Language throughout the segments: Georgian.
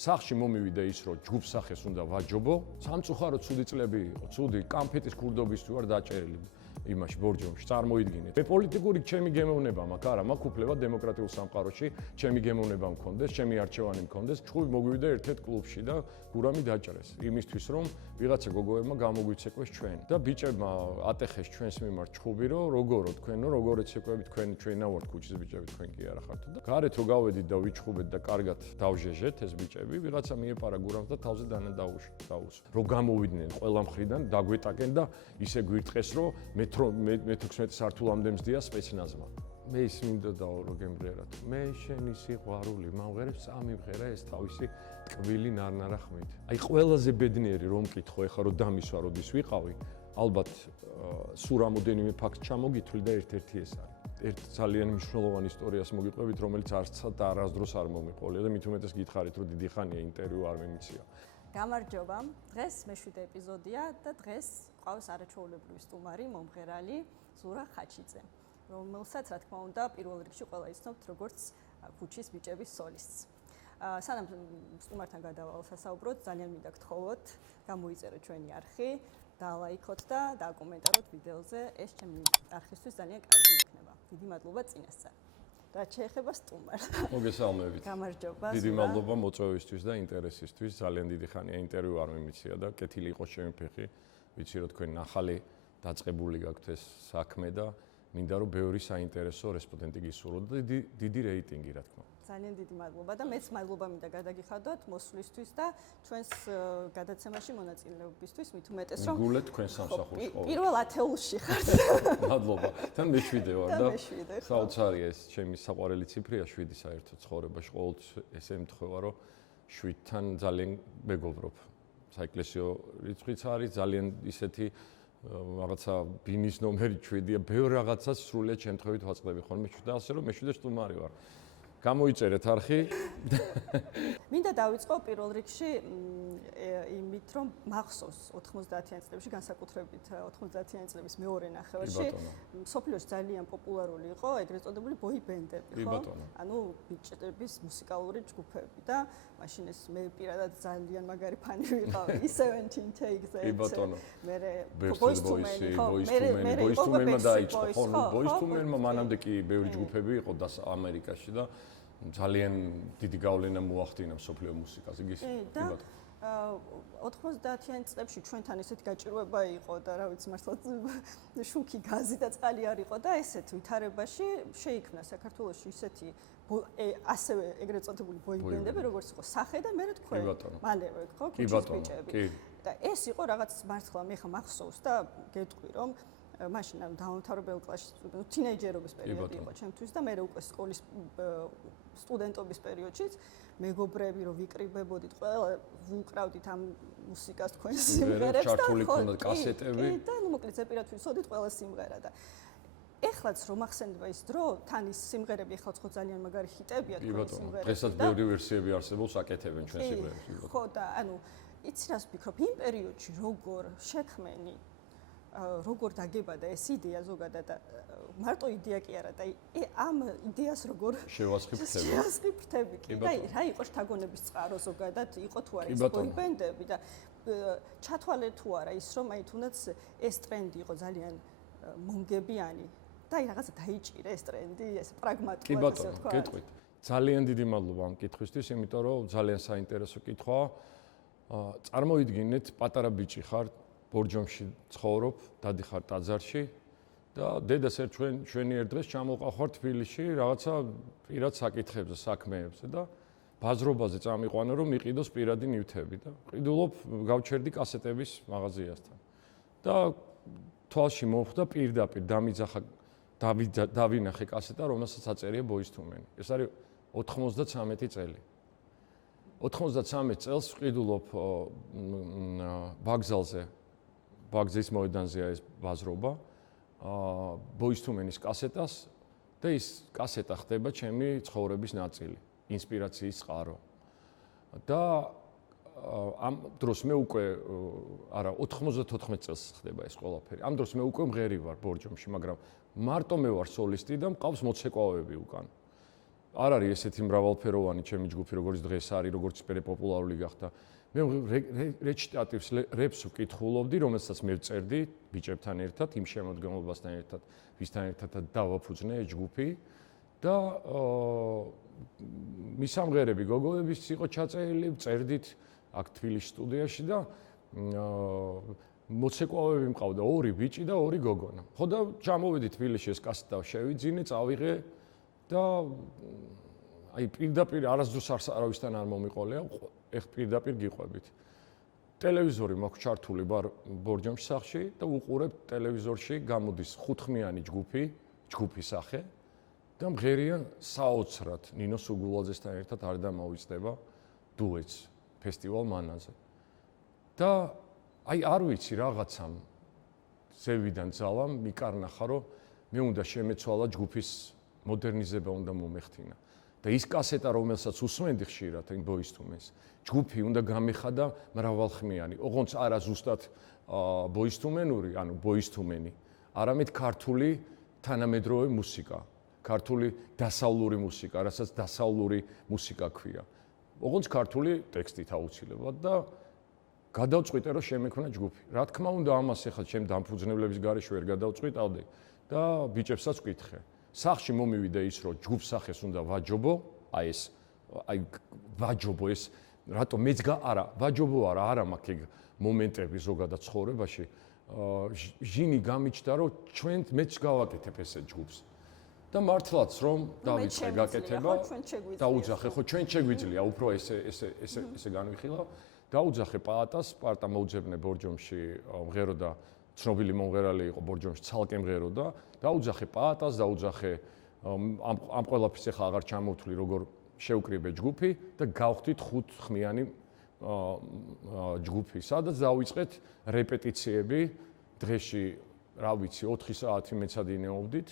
სახში მომივიდა ის, რომ ჯგუფ სახეს უნდა ვაჯობო, სამწუხაროდ ცუდი წლები იყო, ცუდი კამფეტის ქურდობისთვის ვარ დაჭერილი. იმაში ბორჯომში წარმოიდგინეთ. მე პოლიტიკური ჩემი გემოვნება მაქვს, არა, მაქვს უფლება დემოკრატიულ სამყაროში, ჩემი გემოვნება მქონდეს, ჩემი არჩევანი მქონდეს. ჩხუბი მოგვივიდა ერთ-ერთ კლუბში და გურამი დაჭრეს. იმისთვის რომ ვიღაცა გოგოებმა გამოგვიცეკვეს ჩვენ. და ბიჭებმა ატეხეს ჩვენს მიმართ ჩხუბი, რომ როგორო თქვენო, როგორ ეცეკვები თქვენ ჩვენა ვართ ქუჩის ბიჭები, თქვენ კი არა ხართ და გარეთ რო გავედით და ვიჩხუბეთ და კარგად დავჟეჟეთ ეს ბიჭები, ვიღაცა მიეპარა გურამს და თავზე დაუს. რო გამოვიდნენ ყველა მხრიდან, დაგვეტაკენ და ისე გვირტყეს, რომ მე-16 სართულამდე მზდია სპეცნაზმა. მე ის მინდოდაო რომ გემღერათ. მე შენი სიყვარული მომღერებს ამიმღერა ეს თავისი ტკბილი ნარნარა ხმით. აი ყველაზე ბედნიერი რომ მკითხო ეხლა რომ დამისვა როდის ვიყავი, ალბათ სულ რამოდენიმე ფაქტ ჩამოგითვლი და ერთ-ერთი ეს არის. ერთ ძალიან მნიშვნელოვანი ისტორიას მოგიყვებით, რომელიც არც და არასდროს არ მომიყოლია და მით უმეტეს გითხარით რომ დიდი ხანია ინტერვიუ არ მიმიცია. გამარჯობა. დღეს მე-7 ეპიზოდია და დღეს ყავს არაჩვეულებრივი სტუმარი, მომღერალი ზურა ხაჩიძე, რომელსაც რა თქმა უნდა პირველ რიგში ყველა იცნობთ როგორც ქუჩის ბიჭების სოლისტს. სანამ სტუმართან გადავალ სასაუბროთ, ძალიან მინდა გთხოვოთ, გამოიწეროთ ჩვენი არხი, დალაიქოთ და დააკომენტაროთ ვიდეოზე, ეს ჩემი არხისთვის ძალიან კარგი იქნება. დიდი მადლობა წინასწარ. რაც შეეხება სტუმარს. მოგესალმებით. გამარჯობა. დიდი მადლობა მოწვევისთვის და ინტერესისთვის. ძალიან დიდი ხანია ინტერვიუ არ მიმიცია და კეთილი იყოს ჩემი ფეხი. ვიცი რომ თქვენ ახალი დაწყებული გაქვთ ეს საქმე და მინდა რომ ბევრი საინტერესო რესპონდენტი გისურვოთ და დიდი რეიტინგი რა თქმა უნდა. ძალიან დიდი მადლობა და მეც მადლობა მინდა გადაგიხადოთ მოსვლისთვის და ჩვენს გადაცემაში მონაწილეობისთვის, მით უმეტეს რომ გულეთ თქვენ სამსახურში ყოველ. პირველ ათეულში ხართ. მადლობა. თან მე-7 ვარ და მე-7 საოცარია ეს ჩემი საყვარელი ციფრია 7 საერთოდ ცხოვრებაში ყოველთვის ესე ემთხვევა რომ 7-თან ძალიან მეგობრობ. საეკლესიო რიცხვიც არის ძალიან ისეთი რაღაცა ბინის ნომერი 7-ია, ბევრ რაღაცას სრულიად შემთხვევით ვაწყდები ხოლმე და ასე რომ მე-7 სტუმარი ვარ. გამოიწერეთ არხი. მინდა დავიწყო პირველ რიგში იმით, რომ მახსოვს 90-იან წლებში, განსაკუთრებით 90-იან წლების მეორე ნახევარში, მსოფლიოში ძალიან პოპულარული იყო ეგრეთ წოდებული ბოი ბენდები, ხო? ანუ ბიჭების მუსიკალური ჯგუფები და მაშინ ეს მე პირადად ძალიან მაგარი ფანი ვიყავი 17 Takes-ზე. მე Boyz II Men, ხო? მე Boyz II Men-მა დაიწყო, ხო? Boyz II Men-მა მანამდე კი ბევრი ჯგუფები იყო და ამერიკაში და ძალიან დიდი გავლენა მოახდინა მსოფლიო მუსიკაზე. და 90-იან წლებში ჩვენთან ესეთი გაჭირვება იყო და რა ვიცი მართლაც შუქი გაზი და წყალი არ იყო და ესეთ ვითარებაში შეიქმნა საქართველოში ისეთი ასევე ეგრეთ წოდებული ბოი ბენდები, როგორც იყო სახე და მე თქვენ მალევე ხო ქუჩის ბიჭები. და ეს იყო რაღაც მართლა მე ხა მახსოვს და გეტყვი რომ მაშინ ანუ დაამთავრებელ კლასში თინეიჯერობის პერიოდი იყო ჩემთვის და მე უკვე სკოლის სტუდენტობის პერიოდშიც მეგობრები რომ ვიკრიბებოდით ყველა ვუკრავდით ამ მუსიკას თქვენ სიმღერებს და ჩართული ქონდათ კასეტები და ნუ მოკლედ ზეპირად ვიცოდით ყველა სიმღერა და ეხლაც რომ ახსენდება ის დრო თან ის სიმღერები ეხლაც ხო ძალიან მაგარი ჰიტებია თქვენ სიმღერები დღესაც ბევრი ვერსიები არსებობს აკეთებენ ჩვენ სიმღერებს ხო და ანუ იცი რას ვფიქრობ იმ პერიოდში როგორ შექმენი როგორ დაგებადა ეს იდეა ზოგადად და მარტო იდეა კი არა და ამ იდეას როგორ შევასყიფრთები კი და რა იყო შთაგონების წყარო ზოგადად იყო თუ არა ეს ბოი ბენდები და ჩათვალე თუ არა ის რომ აი თუნდაც ეს ტრენდი იყო ძალიან მომგებიანი და აი რაღაცა დაიჭირე ეს ტრენდი ეს პრაგმატულად ასე ვთქვა. გეტყვით. ძალიან დიდი მადლობა ამ კითხვისთვის, იმიტომ რომ ძალიან საინტერესო კითხვაა. წარმოიდგინეთ, პატარა ბიჭი ხარ, ბორჯომში ცხოვრობ, დადიხარ ტაძარში და დედას ჩვენი ერთ დღეს ჩამოყავ თბილისში რაღაცა პირად საკითხებზე, საქმეებზე და ბაზრობაზე წამიყვანა რომ მიყიდოს პირადი ნივთები და ყიდულობ გავჩერდი კასეტების მაღაზიასთან. და თვალში მოხვდა პირდაპირ დამიძახა დავინახე კასეტა, რომელსაც აწერია Boyz II Men. ეს არის 93 წელი. 93 წელს ვყიდულობ ვაგზალზე. ვაგზის მოედანზეა ეს ბაზრობა. Boyz II Men-ის კასეტას და ის კასეტა ხდება ჩემი ცხოვრების ნაწილი, ინსპირაციის წყარო. და ამ დროს მე უკვე არა 94 წელს ხდება ეს ყველაფერი. ამ დროს მე უკვე მღერი ვარ ბორჯომში, მაგრამ მარტო მე ვარ სოლისტი და მყავს მოცეკვავები უკან. არ არის ესეთი მრავალფეროვანი ჩემი ჯგუფი, როგორც დღეს არის, როგორც პერე პოპულარული გახდა. მე რეჩიტატივს რეპს ვკითხულობდი, რომელსაც მე ვწერდი ბიჭებთან ერთად, იმ შემოდგომასთან ერთად, ვისთან ერთად დავაფუძნე ეს ჯგუფი და მისამღერები გოგოების იყო ჩაწერილი, ვწერდით აქ თბილისის სტუდიაში და მოცეკვავები მყავდა 2 ბიჭი და 2 გოგონა. ხო და ჩამოვედი თბილისში ეს კასეტა შევიძინე, წავიღე და აი პირდაპირ არასდროს არავისთან არ მომიყოლია, ეხ პირდაპირ გიყვებით. ტელევიზორი მაქვს ჩართული ბორჯომის სახლში და უყურებ ტელევიზორში გამოდის 5-ხმიანი ჯგუფის სახე და მღერია საოცრად ნინო სუგულაძესთან ერთად არ დამოვიწყდება დუეტს ფესტივალ მანაზე. და აი არ ვიცი რაღაცამ ზევიდან ძალამ მიკარნახა რომ მე უნდა შემეცვალა ჯგუფის მოდერნიზება უნდა მომეხთინა. და ის კასეტა რომელსაც უსმენდი ხშირად იმ Boyz II Men-ს ჯგუფი უნდა გამეხადა მრავალხმიანი. ოღონდ არა ზუსტად Boyz II Men-ური, ანუ Boyz II Men-ი, არამედ ქართული თანამედროვე მუსიკა, ქართული დასავლური მუსიკა, რასაც დასავლური მუსიკა ქვია. ოღონდ ქართული ტექსტით აუცილებლად და გადავწყვიტე რომ შემექმნა ჯგუფი. რა თქმა უნდა ამას ახლა ჩემ დამფუძნებლების გარეშე ვერ გადავწყვიტავდი და ბიჭებსაც ვკითხე. სახში მომივიდა ის რომ ჯგუფ სახეს უნდა ვაჯობო, აი ვაჯობო ეს რატომ მეც არა ვაჯობო არა მაქვს ეგ მომენტები ზოგადად ცხოვრებაში. ჟინი გამიჩნდა რომ ჩვენ მეც გავაკეთებ ესე ჯგუფს. და მართლაც რომ დავიწყე გაკეთება, დაუძახე ხო ჩვენ შეგვიძლია უფრო ესე განვიხილავ. დაუძახე პაატას, პარტა მოუძებნე ბორჯომში მღეროდა, ცნობილი მომღერალი იყო ბორჯომში, ცალკე მღეროდა. დაუძახე პაატას, დაუძახე ამ ყველაფერს ახლა აღარ ჩამოვთვლი როგორ შევკრიბე ჯგუფი და გავხდით 5-ხმიანი ჯგუფი. სადაც დავიწყეთ რეპეტიციები დღეში, რა ვიცი, 4 საათი მეცადინეობდით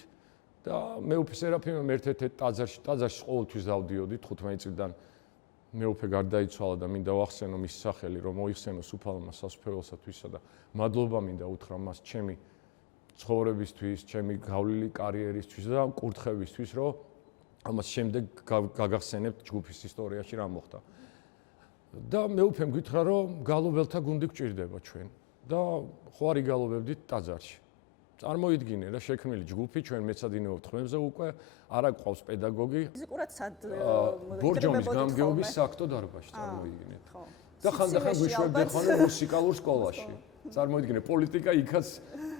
და მეუფე სერაფიმე ერთ-ერთ ტაძარში ყოველთვის დავდიოდი 15 წლიდან მეუფე გარდაიცვალა და მინდა ვახსენო მის სახელი რომ მოიხსენო სუფალმა სასუფეველსათვისა და მადლობა მინდა უთხრა მას ჩემი ცხოვრებისთვის, ჩემი გავლილი კარიერისთვის და კურთხევისთვის, რომ ამას შემდეგ გაგახსენებთ ჯგუფის ისტორიაში რა მოხდა. და მეუფემ გითხრა რომ გალობელთა გუნდი გვჭირდება ჩვენ და ხო არ იგალობებდით ტაძარში. წარმოიდგინე რა შექმნილი ჯგუფი ჩვენ მეცადინეობთ ხმებზე უკვე არა გვყავს პედაგოგი. ფიზიკურად სად ბორჯომის გამგეობის საქმო დარბაზში წარმოიდგინეთ. და ხანდახან გვიშვებდნენ ხოლმე მუსიკალურ სკოლაში. წარმოიდგინე პოლიტიკა იქაც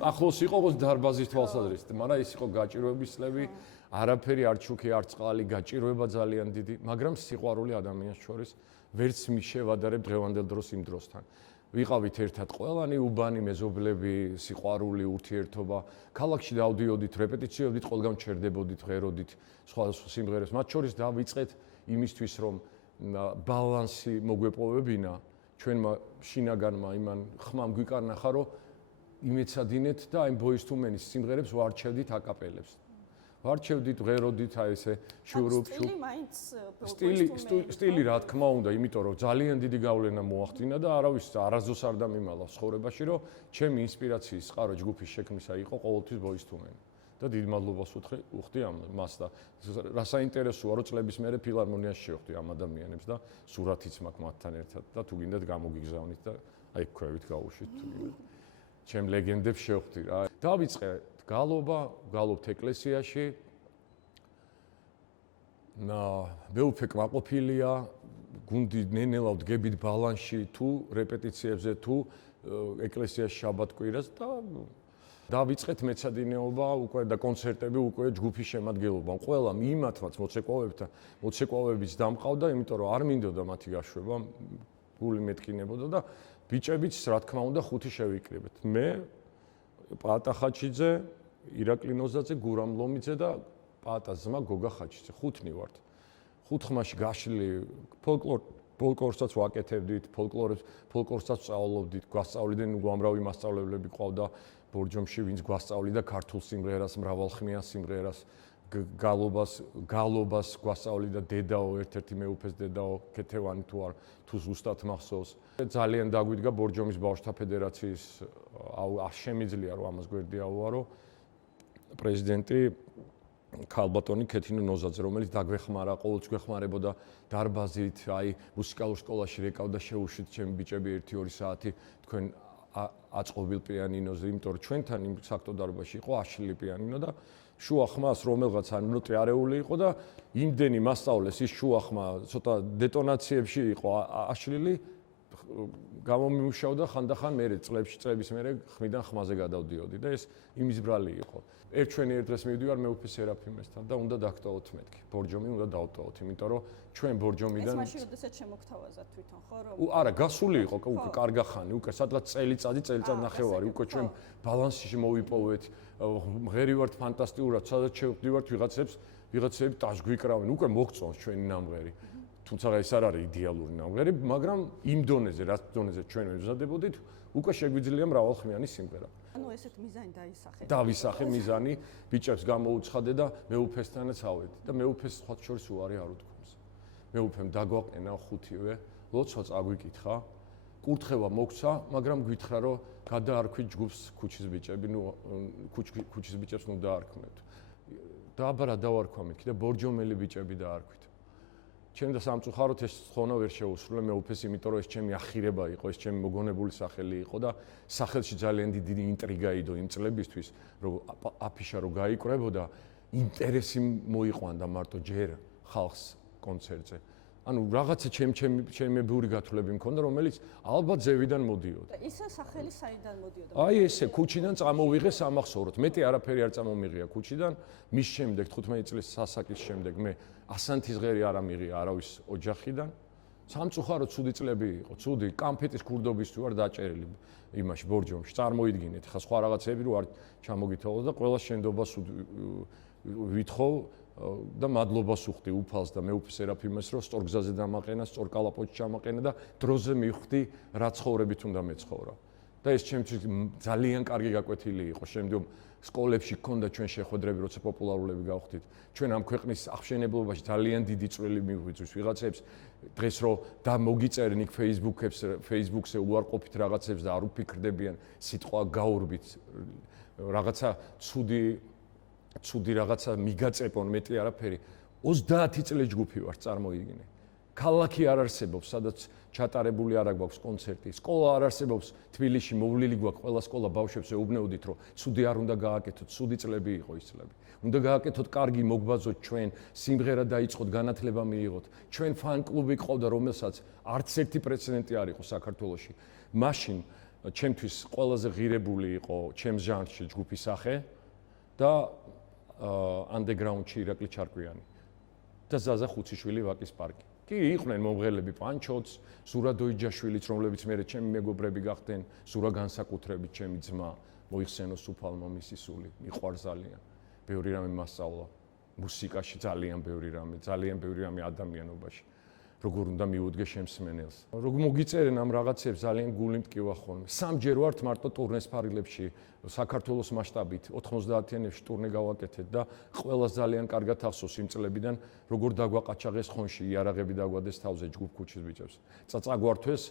ახლოს იყო დარბაზის თვალსაზრისით, მაგრამ ის იყო გაჭირვების წლები, არაფერი არ ჩუქი, არ წყალი, გაჭირვება ძალიან დიდი, მაგრამ სიყვარული ადამიანს შორის ვერც მიშევადარებ დღევანდელ დროს იმ დროსთან. ვიყავით ერთად ყველანი, უბანი, მეზობლები, სიყვარული, ურთიერთობა. ქალაქში დავდიოდით, რეპეტიციებდით, ყველგან ჩერდებოდით, ღეროდით, სხვა სიმღერებს. მათ შორის დავიწყეთ იმისთვის, რომ ბალანსი მოგვეპოვებინა, ჩვენმა შინაგანმა იმან ხმამ გვიკარნახა, რომ იმეცადინეთ და აი Boyz II Men-ის სიმღერებს ვარჩევდით აკაპელებს. ვარჩევდით, ღეროდით, აი ესე შურუp-შუp. სტილი რა თქმა უნდა, იმიტომ რომ ძალიან დიდი გავლენა მოახდინა და არავის არასდროს არ დამიმალა ცხოვრებაში, რომ ჩემი ინსპირაციის წყარო ჯგუფის შექმნისა იყო ყოველთვის Boyz II Men. და დიდ მადლობას უხდი მას და რა საინტერესოა, რომ წლების მერე ფილარმონიაში შევხვდი ამ ადამიანებს და სურათიც მაქვს მათთან ერთად და თუ გინდათ გამოგიგზავნით და აი ქვევით გავუშვით თუ გინდათ. ჩემ ლეგენდებს შევხვდი რა. დავიწყე გალობთ ეკლესიაში. მეუფე კმაყოფილია, გუნდი ნენელა ვდგებით ბალანსში თუ რეპეტიციებზე თუ ეკლესიაში შაბათ-კვირას და დავიწყეთ მეცადინეობა უკვე და კონცერტები უკვე ჯგუფის შემადგენლობა. ყველა მიმართვაც მოცეკვავებიც დამყავდა, იმიტომ რომ არ მინდოდა მათი გაშვება, გული მეტკინებოდა და ბიჭებიც რა თქმა უნდა 5 შევიკრიბეთ. მე, პაატა ხაჩიძე, ირაკლი ნოზაძე, გურამ ლომიძე და პაატას ძმა გოგა ხაჩიძე. 5 ვართ. 5 ხმაში გაშლილი ფოლკლორსაც ვაკეთებდით, ფოლკლორსაც სწავლობდით, გვასწავლდნენ უამრავი მასწავლებლები ყავდა ბორჯომში, ვინც გვასწავლიდა ქართულ სიმღერას, მრავალხმიან სიმღერას, გალობას გვასწავლიდა დედაო, ერთ-ერთი მეუფეს დედაო, ქეთევანი თუ არ თუ ზუსტად მახსოვს. ძალიან დაგვიდგა ბორჯომის ბავშვთა ფედერაციის შემიძლია რომ ამას გვერდი ავუარო პრეზიდენტი ქალბატონი ქეთინო ნოზაძე, რომელიც დაგვეხმარა, ყოველთვის გვეხმარებოდა დარბაზით, აი მუსიკალურ სკოლაში რეკავდა შეუშვით ჩემი ბიჭები 1-2 საათი თქვენ აწყობილ პიანინოზე, იმიტომ რომ ჩვენთან იმ საქმო დარბაზში იყო აშლილი პიანინო და შუა ხმას რომელღაც ნოტი არეული იყო და იმდენი მასწავლეს ის შუა ხმა ცოტა დეტონაციებში იყო აშლილი გამომიმუშავდა ხანდახან მე წლების მერე ხმიდან ხმაზე გადავდიოდი და ეს იმის ბრალი იყო. Ჩვენ ერთ დღეს მივდივარ მეუფე სერაფიმესთან და უნდა დაგტოვოთ მეთქი. ბორჯომი უნდა დავტოვოთ, იმიტომ რომ ჩვენ ბორჯომიდან ეს მაშინ როდესაც შემოგთავაზat თვითონ, ხო რომ? არა, გასული იყო უკვე კარგა ხანი, უკვე სადღაც წელიწად ნახევარი, უკვე ჩვენ ბალანსში მოვიპოვეთ. მღერი ვართ ფანტასტიკურად, სადაც შევდივართ ვიღაცები დაჟგვიკრავენ, უკვე მოგწონს ჩვენი ნამღერი. თუმცა ეს არ არის იდეალური ნამღერი, მაგრამ იმ დონეზე, რაც დონეზე ჩვენ ვემზადებოდით, უკვე შეგვიძლია მრავალხმიანი სიმღერა. ანუ ესეთ მიზანი დაისახეთ. დავისახე მიზანი, ბიჭებს გამოუცხადე და მეუფესთანაც ავედი და მეუფეს სხვა შორის უარი არ უთქვამს. მეუფემ დაგვაყენა ხუთივე, ლოცვა წაგვიკითხა, კურთხევა მოგცა, მაგრამ გითხრა რომ გადაარქვით ჯგუფს ქუჩის ბიჭები, ქუჩის ბიჭებს ნუ დაარქმევთ. და აბა რა დავარქვა მეთქი და ბორჯომელი ბიჭები დაარქვით. ჩემ და სამწუხაროდ ეს ხონა ვერ შეუსრულე მეუფეს, იმიტომ რომ ეს ჩემი ახირება იყო, ეს ჩემი მოგონებული სახელი იყო და სახელში ძალიან დიდი ინტრიგა იდო იმ წლებისთვის, რომ აფიშა რო გაიკრებოდა, ინტერესი მოიყვანდა მარტო ჯერ ხალხს კონცერტზე. ანუ რაღაცა ჩემებური გათვლები მქონდა, რომელიც ალბათ ზევიდან მოდიოდა. ისე სახელი საიდან მოდიოდა? აი ესე ქუჩიდან წამოვიღე სამახსოვროდ. მეტი არაფერი არ წამომიღია ქუჩიდან. მის შემდეგ 15 წლის სასაკის შემდეგ მე ასანთის ღერი არ ამიღია არავის ოჯახიდან. სამწუხაროდ ცუდი წლები იყო, ცუდი კამფეტის ქურდობისთვის ვარ დაჭერილი იმაში ბორჯომში. წარმოიდგინეთ, ხა სხვა რაღაცები რო არ ჩამოგითხოვოს და ყველა შენდობას ვითხოვ და მადლობას უხდი უფალს და მეუფე სერაფიმეს, რომ სწორ გზაზე დამაყენა, სწორ კალაპოტში ჩამაყენა და დროზე მივხვდი რა ცხოვრებით უნდა მეცხოვრა. და ეს ჩემთვის ძალიან კარგი გაკვეთილი იყო. შემდგომ სკოლებში გქონდა ჩვენ შეხვედრები, როცა პოპულარულები გავხდით. ჩვენ ამ ქვეყნის აღშენებლობაში ძალიან დიდი წვლილი მივღვიძვის ვიღაცებს. დღეს რო და მოგიწერენ იქ Facebook-ზე უარყოფით რაღაცებს და არ უფიქრდებიან, სიტყვა გაურბით რაღაცა ცუდი რაღაცა მიგაწეპონ მეტი არაფერი. 30 წელი ჯგუფი ვარ, წარმოიდგინე. ქალაქი არ არსებობს, სადაც ჩატარებული არ აქვს კონცერტი. სკოლა არ არსებობს, თბილისში მოვლილი გვაქვს ყველა სკოლა ბავშვებს ეუბნეოდით, რომ ცუდი არ უნდა გააკეთოთ, ცუდი წლები იყო ის წლები. უნდა გააკეთოთ კარგი, მოგბაზოთ ჩვენ, სიმღერა დაიწყოთ, განათლება მიიღოთ. ჩვენ ფან-კლუბი ყავდა, რომელსაც არც ერთი პრეცედენტი არ იყო საქართველოში. მაშინ ჩემთვის ყველაზე ღირებული იყო ჩემს ჟანრში ჯგუფის სახე და underground-ში ირაკლი ჩარკვიანი და ზაზა ხუციშვილი ვაკის პარკი. კი, იყვნენ მომღერლები პანჩოც, ზურა დოიჯაშვილიც, რომლებიც მე ჩემი მეგობრები გახდნენ, ზურა განსაკუთრებით ჩემი ძმა, მოიხსენოს უფალმა მისი სული, მიყვარს ძალიან. ბევრი რამე მასწავლა, მუსიკაში ძალიან ბევრი რამე ადამიანობაში. როგორ უნდა მიუდგე შემსმენელს. როგორ მოგიწერენ ამ რაღაცებს ძალიან გული მტკივა ხოლმე. სამჯერ ვართ მარტო ტურნეს ფარგლებში, საქართველოს მასშტაბით 90-იანებში ტურნე გავაკეთეთ და ყველას ძალიან კარგად ახსოვს იმ წლებიდან, როგორ დაგვაყაჩაღეს ხონში, იარაღები დაგვადეს თავზე ჯგუფ ქუჩის ბიჭებს. წაგვართვეს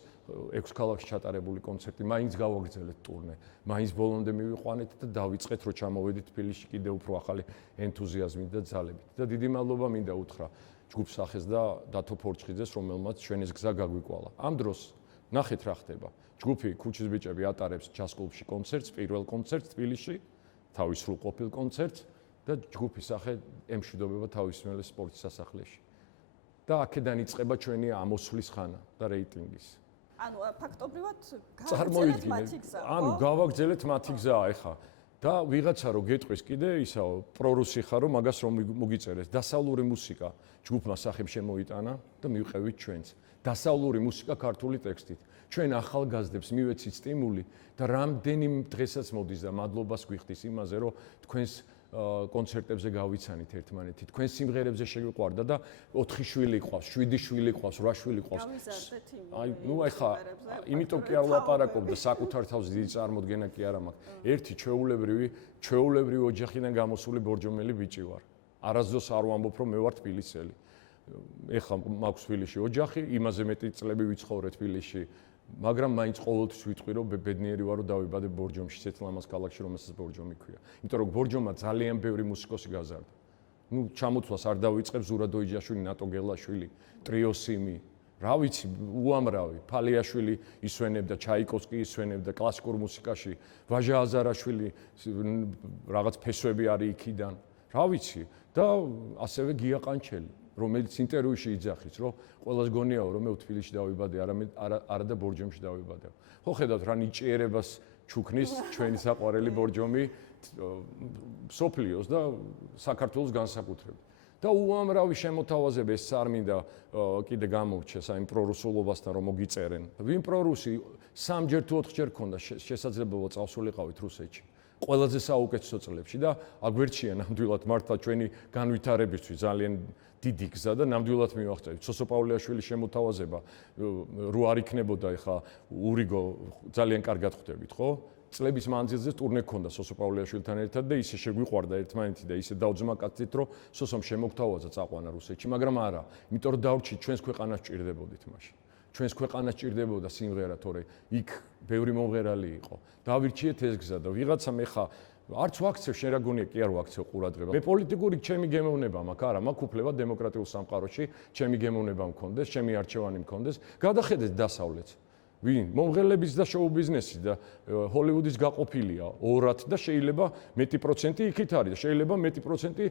6 ქალაქში ჩატარებული კონცერტი, მაინც გავაგრძელეთ ტურნე, მაინც ბოლომდე მივიყვანეთ და დავიწყეთ, რომ ჩამოვედით თბილისში კიდევ უფრო ახალი ენთუზიაზმით და ძალებით. და დიდი მადლობა მინდა უთხრა ჯგუფ სახეს და დათო ფორჩხიძეს, რომელმაც ჩვენ ეს გზა გაგვიკვალა. ამ დროს ნახეთ რა ხდება. ჯგუფი ქუჩის ბიჭები ატარებს ჯაზ კლუბში კონცერტს, პირველ კონცერტს თბილისში, თავის სრულყოფილ კონცერტს და ჯგუფის სახე ემშვიდობება თავისმიერ სპორტის სასახლეში. და აქედან იწყება ჩვენი ამოსვლის ხანა და რეიტინგის. ანუ ფაქტობრივად გავაგრძელეთ მათი გზა. ანუ გავაგრძელეთ მათი გზა ეხა. და ვიღაცა რო გეტყვის კიდე ისაო პრორუსი ხარო მაგას რომ მოგიწერეს დასავლური მუსიკა ჯგუფმა სახებს შემოიტანა და მივყევით ჩვენც დასავლური მუსიკა ქართული ტექსტით ჩვენ ახალგაზრდებს მივეცით სტიმული და რამდენი დღესაც მოდის და მადლობას გვიხდის იმაზე რომ თქვენს კონცერტებზე გავიცანით ერთმანეთი თქვენ სიმღერებზე შეგვიყვარდა და 4 შვილი ყავს 7 შვილი ყავს 8 შვილი ყავს აი ნუ ახლა იმიტომ კი არ ვლაპარაკობ და საკუთარ თავს დიდი წარმოდგენა კი არ მაქვს ერთი ჩვეულებრივი ოჯახიდან გამოსული ბორჯომელი ბიჭი ვარ არასდროს არ ვამბობ რომ მე ვარ თბილისელი ეხლა მაქვს თბილისში ოჯახი იმაზე მეტი წლები ვიცხოვრე თბილისში მაგრამ მაინც ყოველთვის ვიტყვი რომ ბედნიერი ვარ რომ დავიბადე ბორჯომში, ისეთ ლამაზ ქალაქში, რომელსაც ბორჯომი ქვია. იმიტომ რომ ბორჯომმა ძალიან ბევრი მუსიკოსი გაზარდა. ნუ ჩამოთვლას არ დავიწყებ ზურაბ დოიჯაშვილი, ნატო გელაშვილი, ტრიოსიმი, რა ვიცი, უამრავი, ფალიაშვილი ისვენებდა, ჩაიკოვსკი ისვენებდა კლასიკურ მუსიკაში, ვაჟა აზარაშვილი რაღაც ფესვები არის იქიდან, რა ვიცი და ასევე გია ყანჩელი, რომელიც ინტერვიუში იძახის, რომ ყველას გონიაო, რომ მე თბილისში დავიბადე, არა და ბორჯომში დავიბადე. ხო ხედავთ რა ნიჭიერებას ჩუქნის ჩვენი საყვარელი ბორჯომი სოფლიოს და საქართველოს განსაკუთრებით. და უამრავი შემოთავაზება ეს არ მინდა კიდე გამორჩეს აი პრორუსულობასთან რომ მოგიწერენ. ვინ პრორუსი 3-ჯერ თუ 4-ჯერ ქონდა შესაძლებლობა წავსულიყავით რუსეთში. ყველაზე საუკეთესო წლებში და აგვერჩია ნამდვილად მართლა ჩვენი განვითარებისთვის ძალიან დიდი გზა და ნამდვილად მივახცევთ. სოსო პავლეაშვილის შემოთავაზება რო არ იქნებოდა ეხა ურიგო ძალიან კარგად ხვდებით, ხო? წლების მანძილზე ტურნე ქონდა სოსო პავლეაშვილთან ერთად და ისე შეგვიყვარდა ერთმანეთი და ისე დავძმაკაცდით, რომ სოსომ შემოგთავაზა წაყვანა რუსეთში, მაგრამ არა, იმიტომ რომ დავრჩით ჩვენს ქვეყანას ჭირდებოდით მაშინ. ჩვენს ქვეყანას ჭირდებოდა სიმღერა, თორე იქ ბევრი მომღერალი იყო. დავირჩიეთ ეს გზა და ვიღაცამ ეხა არც ვაქცევ, შენ რა გონია, კი არ ვაქცევ ყურადღება. მე პოლიტიკური ჩემი გემოვნება მაქვს, არა, მაქვს უფლება დემოკრატიულ სამყაროში ჩემი გემოვნება მქონდეს, ჩემი არჩევანი მქონდეს. გადახედეთ დასავლეთს. ვინ? მომღერლების და შოუ ბიზნესი და ჰოლივუდის გაყოფილია ორად და შეიძლება მეტი პროცენტი იქით არის და შეიძლება მეტი პროცენტი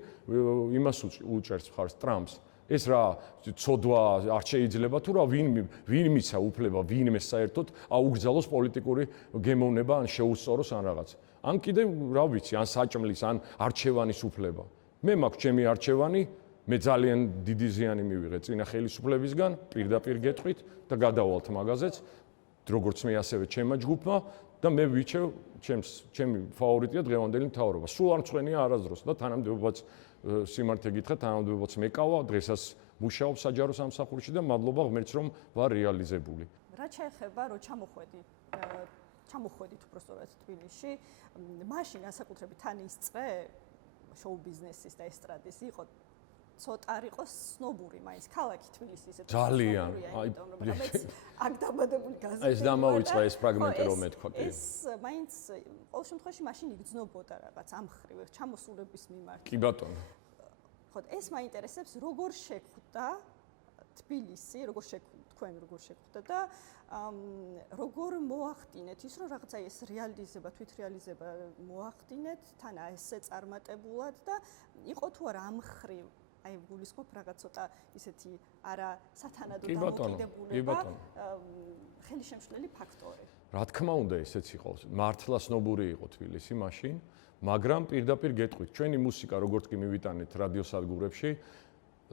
იმას უჭერს მხარს ტრამპს. ეს რა ცოდვა არ შეიძლება თუ რა ვინ მიცა უფლება ვინმე საერთოდ აუგზავნოს პოლიტიკური გემოვნება ან შეუსწოროს ან რაღაც. ან კიდე რა ვიცი, ან საჭმლის, ან არჩევანის უფლება. მე მაქვს ჩემი არჩევანი, მე ძალიან დიდი ზიანი მივიღე წინა ხელისუფლებისგან, პირდაპირ გეტყვით და გადავალთ მაგაზეც, როგორც მე ასევე ჩემმა ჯგუფმა და მე ვიჩევ ჩემი ფავორიტია დღევანდელი მთავრობა. სულ არ მწვენია არასდროს და თანამდებობაც სიმართლე გითხრათ, თანამდებობაც მეკავა, დღესაც მუშაობს საჯარო სამსახურში და მადლობა ღმერთს რომ ვარ რეალიზებული. რა შეეხება რომ ჩამოხვედით უბრალოდ თბილისში, მაშინ განსაკუთრებით თან ის წრე შოუ ბიზნესის და ესტრადის იყო ცოტა არ იყოს სნობური მაინც ქალაქი თბილისი ისე ძალიან აქ დაბადებული გაზეთი ეს დამავიწყდა ეს ფრაგმენტი რომ მეთქვა კი ეს მაინც ყოველ შემთხვევაში მაშინ იგრძნობოდა რაღაც ამ ხრივ ჩამოსულების მიმართ კი ბატონო ხო ეს მაინტერესებს როგორ შეხვდა თბილისი როგორ შეხვდა და როგორ მოახდინეთ ის რომ რაღაცა ეს რეალიზება თვითრეალიზება მოახდინეთ თან ესე წარმატებულად და იყო თუ არა ამ ხრივ აი გულისხმობ რაღაც ცოტა ისეთი არა სათანადო დამოკიდებულება ხელისშემშლელი ფაქტორი. რა თქმა უნდა ესეც იყო. მართლა სნობური იყო თბილისი მაშინ, მაგრამ პირდაპირ გეტყვით, ჩვენი მუსიკა როგორც კი მივიტანეთ რადიოსადგურებში,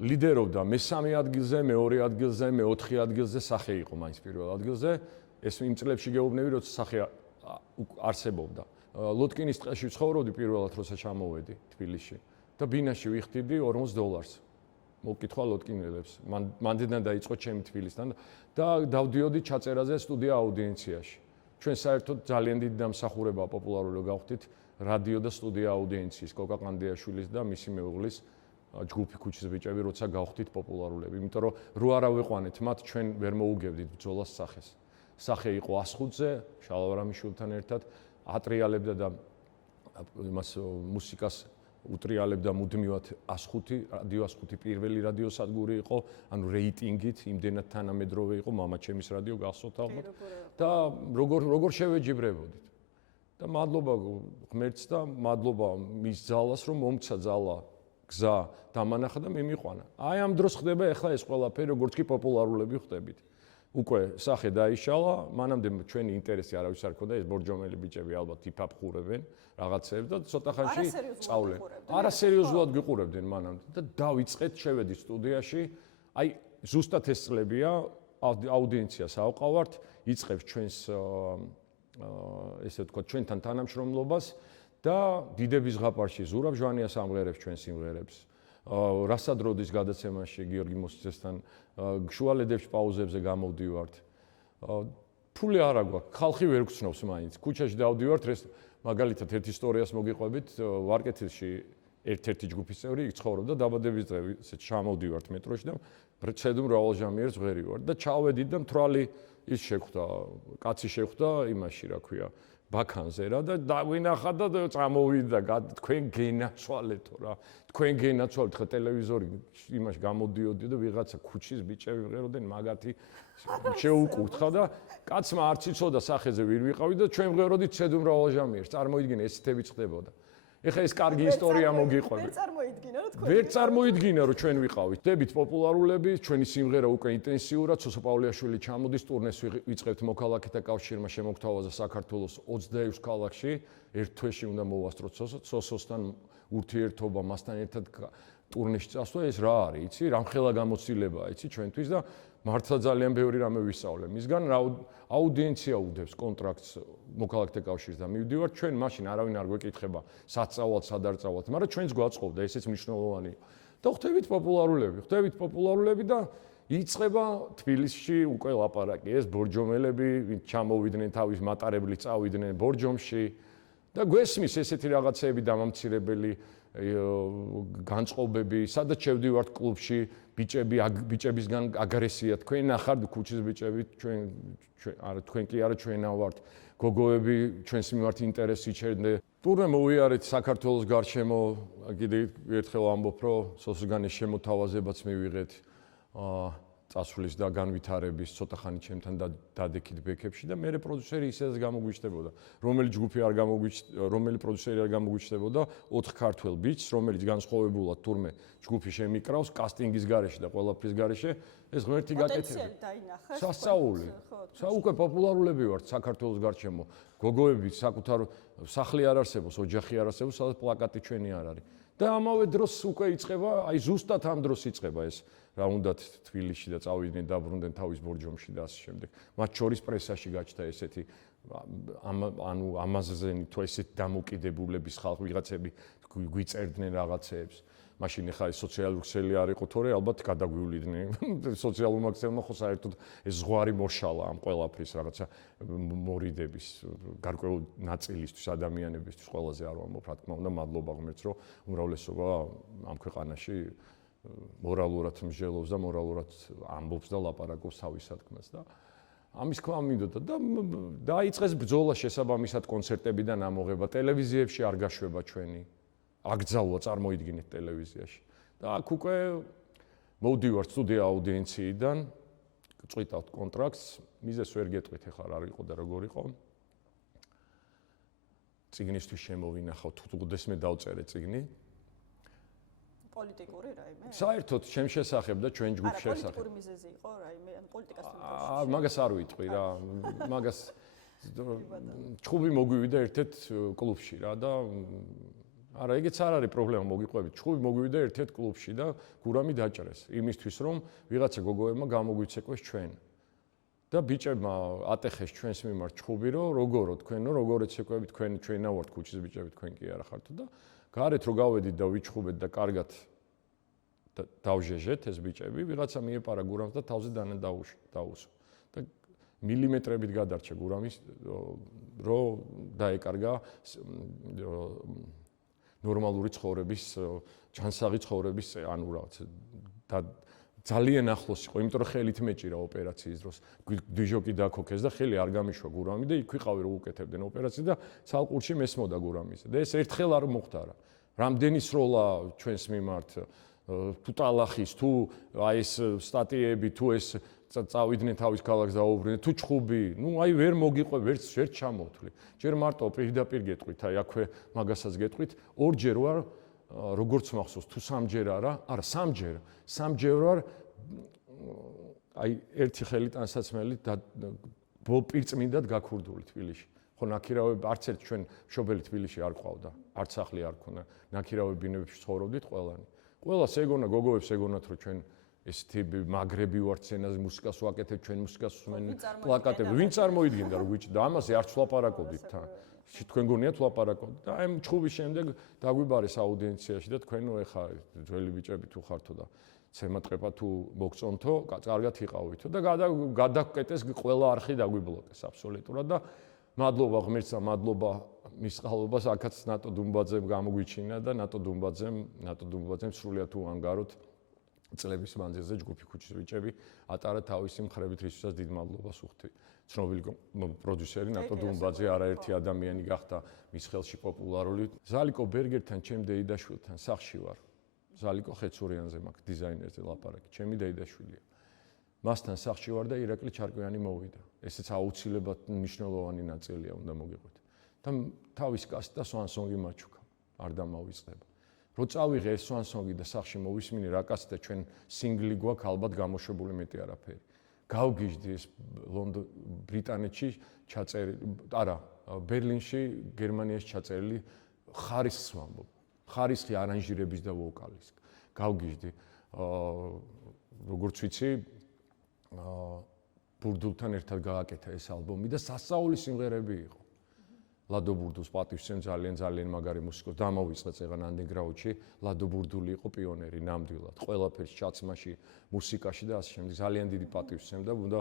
ლიდერობდა მესამე ადგილზე, მეორე ადგილზე, მეოთხე ადგილზე სახე იყო მაინც პირველ ადგილზე. ეს იმ წლებში გეუბნები, როცა სახე არსებობდა. ლოტკინის ტყეში ვცხოვრობდი პირველად, როცა ჩამოვედი თბილისში. და ბინაში ვიხდიდი $40. მოკითხვა ლოტკინელებს. მანდიდან დაიწყო ჩემი თბილისთან და დავდიოდი ჩაწერაზე სტუდია აუდიენციაში. ჩვენ საერთოდ ძალიან დიდი დამსახურება პოპულარული გავხდით რადიო და სტუდია აუდიენციის კოკა ყანდიაშვილის და მისი მეუღლის ჯგუფი ქუჩის ბიჭები, როცა გავხდით პოპულარულები. იმიტომ რომ რო არა ვიყვანეთ მათ, ჩვენ ვერ მოუგებდით ბრძოლას სახეს. სახე იყო ასხუთზე, შალავარამიშვილთან ერთად ატრიალებდა და იმას მუსიკას უტრიალებდა მუდმივად ასხუთი, რადიო ასხუთი პირველი რადიოსადგური იყო, ანუ რეიტინგით იმდენად თანამედროვე იყო, მამაჩემის რადიო გახსოვთ ალბათ. და როგორ შევეჯიბრებოდით. და მადლობა ღმერთს და მადლობა მის ძალას, რომ მომცა ძალა, გზა დამანახა და მიმიყვანა. აი ამ დროს ხდება ახლა ეს ყველაფერი, როგორც კი პოპულარულები ხდებით. უკვე სახე დაიშალა, მანამდე ჩვენი ინტერესი არავის არ ქონდა, ეს ბორჯომელი ბიჭები ალბათ იფაფხურებენ რაღაცებს და ცოტა ხანში წავლენ. არასერიოზულად გიყურებდნენ მანამდე და დავიწყეთ შევედი სტუდიაში. აი ზუსტად ეს წლებია, აუდიენციას ავყავართ, იწყებს ჩვენს ესე ვთქვათ, ჩვენთან თანამშრომლობას და დიდების ზღაპარში ზურაბ ჟვანიას ამღერებს ჩვენ სიმღერებს. რასადროდის გადაცემაში გიორგი მოსწესთან შუალედებში პაუზებზე გამოვდივართ. ფული არ აგვაქვს, ხალხი ვერ გწნობს მაინც. ქუჩაში დავდივართ, მაგალითად ერთ ისტორიას მოგიყვებით, ვარკეთილში ერთ-ერთი ჯგუფის წევრი იქ ცხოვრობდა დაბადების დღე, ესე ჩამოვდივართ მეტროში და ცედუ მრავალჟამიერს ვღერი ვარ და ჩავედით და მთვრალი ის შეხვდა, კაცი შეხვდა იმაში, რა ქვია, ბაქანზე რა და დაგვინახა და წამოვიდა თქვენ გენაცვალეთო რა თქვენ გენაცვალეთ ხა ტელევიზორი იმაში გამოდიოდი და ვიღაცა ქუჩის ბიჭები მღეროდნენ მაგათი შეუკურთხა და კაცმა არც იცოდა სახეზე ვინ ვიყავი და ჩვენ მღეროდით ცედუ მრავალჟამიერს წარმოიდგინე ესეთები ხდებოდა ეხლა ეს კარგი ისტორია მოგიყვება. ვერ წარმოიდგინა რომ ჩვენ ვიყავით. დებით პოპულარულები, ჩვენი სიმღერა უკვე ინტენსიურად სოსო პავლეაშვილი ჩამოდის ტურნეს ვიწყებთ მოქალაქეთა კავშირმა შემოგთავაზა საქართველოს 26 ქალაქში. ერთ თვეში უნდა მოვასწროთ სოსოსთან ურთიერთობა მასთან ერთად ტურნეში წასვლა. ეს რა არის, იცი? რამხელა გამოცდილებაა, იცი ჩვენთვის და მართლა ძალიან ბევრი რამე ვისწავლე. მისგან აუდიენცია უდევს კონტრაქტს მოქალაქეთა კავშირს და მივდივარ ჩვენ მაშინ არავინ არ გვეკითხება საწავალთ სად არ წავალთ მაგრამ ჩვენც გვაწყობდა ესეც მნიშვნელოვანია და ხვდებით პოპულარულები და იწყება თბილისში უკვე ლაპარაკი ეს ბორჯომელები ვინც ჩამოვიდნენ თავის მატარებლით წავიდნენ ბორჯომში და გვესმის ესეთი რაღაცეები დამამცირებელი განწყობები სადაც შევდივართ კლუბში ბიჭებისგან აგრესია თქვენ ნახართ ქუჩის ბიჭები თქვენ კი არა ჩვენა ვართ გოგოები ჩვენს მიმართ ინტერესს იჩერდნენ ტურნე მოვიარეთ საქართველოს გარშემო კიდე ერთხელ ამბობ რომ სოსგანის შემოთავაზებაც მივიღეთ წასვლის და განვითარების ცოტა ხანი ჩემთან დადექით ბექებში და მე პროდიუსერი ისედაც გამოგვიჩნდებოდა რომელი პროდიუსერი არ გამოგვიჩნდებოდა 4 ქართველ ბიჭს რომელიც განსხვავებულად თურმე ჯგუფი შემიკრავს კასტინგის გარეშე და ყველაფრის გარეშე ეს ღმერთი გაკეთებია სასწაული უკვე პოპულარულები ვართ საქართველოს გარშემო გოგოები საკუთარ სახლი არ არსებობს ოჯახი არ არსებობს სადაც პლაკატი ჩვენი არ არის და ამავე დროს უკვე იწყება აი ზუსტად ამ დროს იწყება ეს რა უნდათ თბილისში და წავიდნენ დაბრუნდნენ თავის ბორჯომში და ასე შემდეგ. მათ შორის პრესაში გაჩნდა ესეთი ანუ ამაზენი თუ ესეთი დამოკიდებულების ხალხი ვიღაცები გვიწერდნენ რაღაცეებს. მაშინ ხა ეს სოციალური ქსელი არ იყო თორე ალბათ გადაგვივლიდნენ. სოციალურმა ქსელმა ხო საერთოდ ეს ზღვარი მოშალა ამ ყველაფრის რაღაცა მორიდების გარკვეულ ნაწილისთვის ადამიანებისთვის ყველაზე არ ვამბობ რა თქმა უნდა მადლობა ღმერთს რომ უმრავლესობა ამ ქვეყანაში მორალურად მსჯელობს და მორალურად ამბობს და ლაპარაკობს თავის სათქმელს და ამის ქვა მინდოდა და დაიწყეს ბრძოლა შესაბამისად კონცერტებიდან ამოღება ტელევიზიებში არ გაშვება ჩვენი აკძალვა წარმოიდგინეთ ტელევიზიაში და აქ უკვე მოვდივართ სტუდია აუდიენციიდან წვითავთ კონტრაქტს მიზეს ვერ გეტყვით ახლა რა იყო და როგორ იყო წიგნისთვის შემოვინახავ თუგდეს მე დავწერე წიგნი პოლიტიკური რაიმე? საერთოდ ჩემ შესახებ და ჩვენ ჯგუფ შესახებ. პოლიტიკური მიზეზი იყო რაიმე, ან პოლიტიკასთან დაკავშირებით? მაგას არ ვიტყვი რა. მაგას ჩხუბი მოგვივიდა ერთ-ერთ კლუბში რა და არა, ეგეც არ არის პრობლემა მოგიყვებით. ჩხუბი მოგვივიდა ერთ-ერთ კლუბში და გურამი დაჭრეს იმისთვის რომ ვიღაცა გოგოებმა გამოგვიცეკვეს ჩვენ. და ბიჭებმა ატეხეს ჩვენს მიმართ ჩხუბი რომ როგორო თქვენო როგორ ეცეკვებით თქვენ ჩვენა ვართ ქუჩის ბიჭები თქვენ კი არა ხართ და გარეთ რო გავედით და ვიჩხუბეთ და კარგად დავჟეჟეთ ეს ბიჭები, ვიღაცა მიეპარა გურამს და თავზე დანან დაუსვა. და მილიმეტრებით გადარჩა გურამის რო დაეკარგა ნორმალური ცხოვრების, ჯანსაღი ცხოვრების, ანუ რაღაც და ძალიან ახლოს იყო, იმიტომ რომ ხელით მეჭირა ოპერაციის დროს. დიჟოკი დაქოქეს და ხელი არ გამიშვა გურამი და იქ ვიყავი რომ უკეთებდნენ ოპერაციას და ცალკურში მესმოდა გურამის. და ეს ერთხელ არ მოხდა რა. რამდენი სროლა ჩვენს მიმართ თუ ტალახის თუ აი ეს სტატიები თუ ეს წავიდნენ თავის ქალაქს დაუბრუნდნენ თუ ჩხუბი ნუ აი ვერ მოგიყვე ვერც ვერ ჩამოვთვლი ჯერ მარტო პირდაპირ გეტყვით აი აქვე მაგასაც გეტყვით ორჯერ ვარ როგორც მახსოვს თუ სამჯერ არა სამჯერ ვარ აი ერთი ხელით ანსაცმელი და პირწმინდად გაქურდული თბილისში ხო ნაქირავები არც ერთ ჩვენ მშობელი თბილისში არ ყავდა არც სახლი არ ქონდა ნაქირავები ბინებებში ცხოვრობდით ყველანი ყველას ეგონა გოგოებს ეგონათ რომ ჩვენ ეს ტიპი მაგრები ვართ სცენაზე მუსიკას ვაკეთებ ჩვენ მუსიკას უსმენთ პლაკატები ვინ წარმოიდგენდა რომ გვიჭდა ამაზე არც ვლაპარაკობდით თან თქვენ გონიათ ვლაპარაკობდით და აი ჩხუბის შემდეგ დაგვიბარეს აუდიენციაში და თქვენო ეხა ძველი ბიჭები თუ ხართო და ცემატყება თუ მოგწონთო კარგად იყავითო და გადაგკეტეს ყველა არხი დაგვიბლოკეს აბსოლუტურად და მადლობა ღმერთსა მადლობა მის წყალობას აქაც ნატო დუმბაძემ გამოგვიჩინა და ნატო დუმბაძემ სრულიად უანგაროთ წლების მანძილზე ჯგუფი ქუჩის ბიჭები ატარა თავისი მხრებით, რისთვისაც დიდ მადლობას უხდი. ცნობილი პროდიუსერი ნატო დუმბაძე არაერთი ადამიანი გახდა მის ხელში პოპულარული. ზალიკო ბერგერთან, ჩემ დეიდაშვილთან სახლში ვარ. ზალიკო ხეცურიანზე მაქვს დიზაინერზე ლაპარაკი. ჩემი დეიდაშვილია. მასთან სახლში ვარ და ირაკლი ჩარკვიანი მოვიდა. ესეც აუცილებლად მნიშვნელოვანი ნაწილია უნდა მოგიყვეთ. და თავის კასტა სვანსონგი მაჩუქა. არ დამავიწყება. რო წავიღე ეს სვანსონგი და სახლში მოვისმინე რა კასტა ჩვენ სინგლი გვაქვს ალბათ გამოშვებული მეტი არაფერი. გავგიჟდი ეს ბრიტანეთში ჩაწერილი, არა, ბერლინში, გერმანიაში ჩაწერილი ხარისხს ვამბობ. ხარისხი არანჟირების და ვოკალის. გავგიჟდი. როგორც ვიცი, ბურდულთან ერთად გააკეთა ეს ალბომი და სასაული სიმღერები იყო. ლადო ბურდულს პატივსცემ ძალიან მაგარი მუსიკოსი დამოვიწყეთ ეგან ანდერგრაუნდში. ლადო ბურდული იყო პიონერი ნამდვილად. ყველაფერში ჩაცმაში, მუსიკაში და ასე შემდეგ. ძალიან დიდი პატივსცემ და უნდა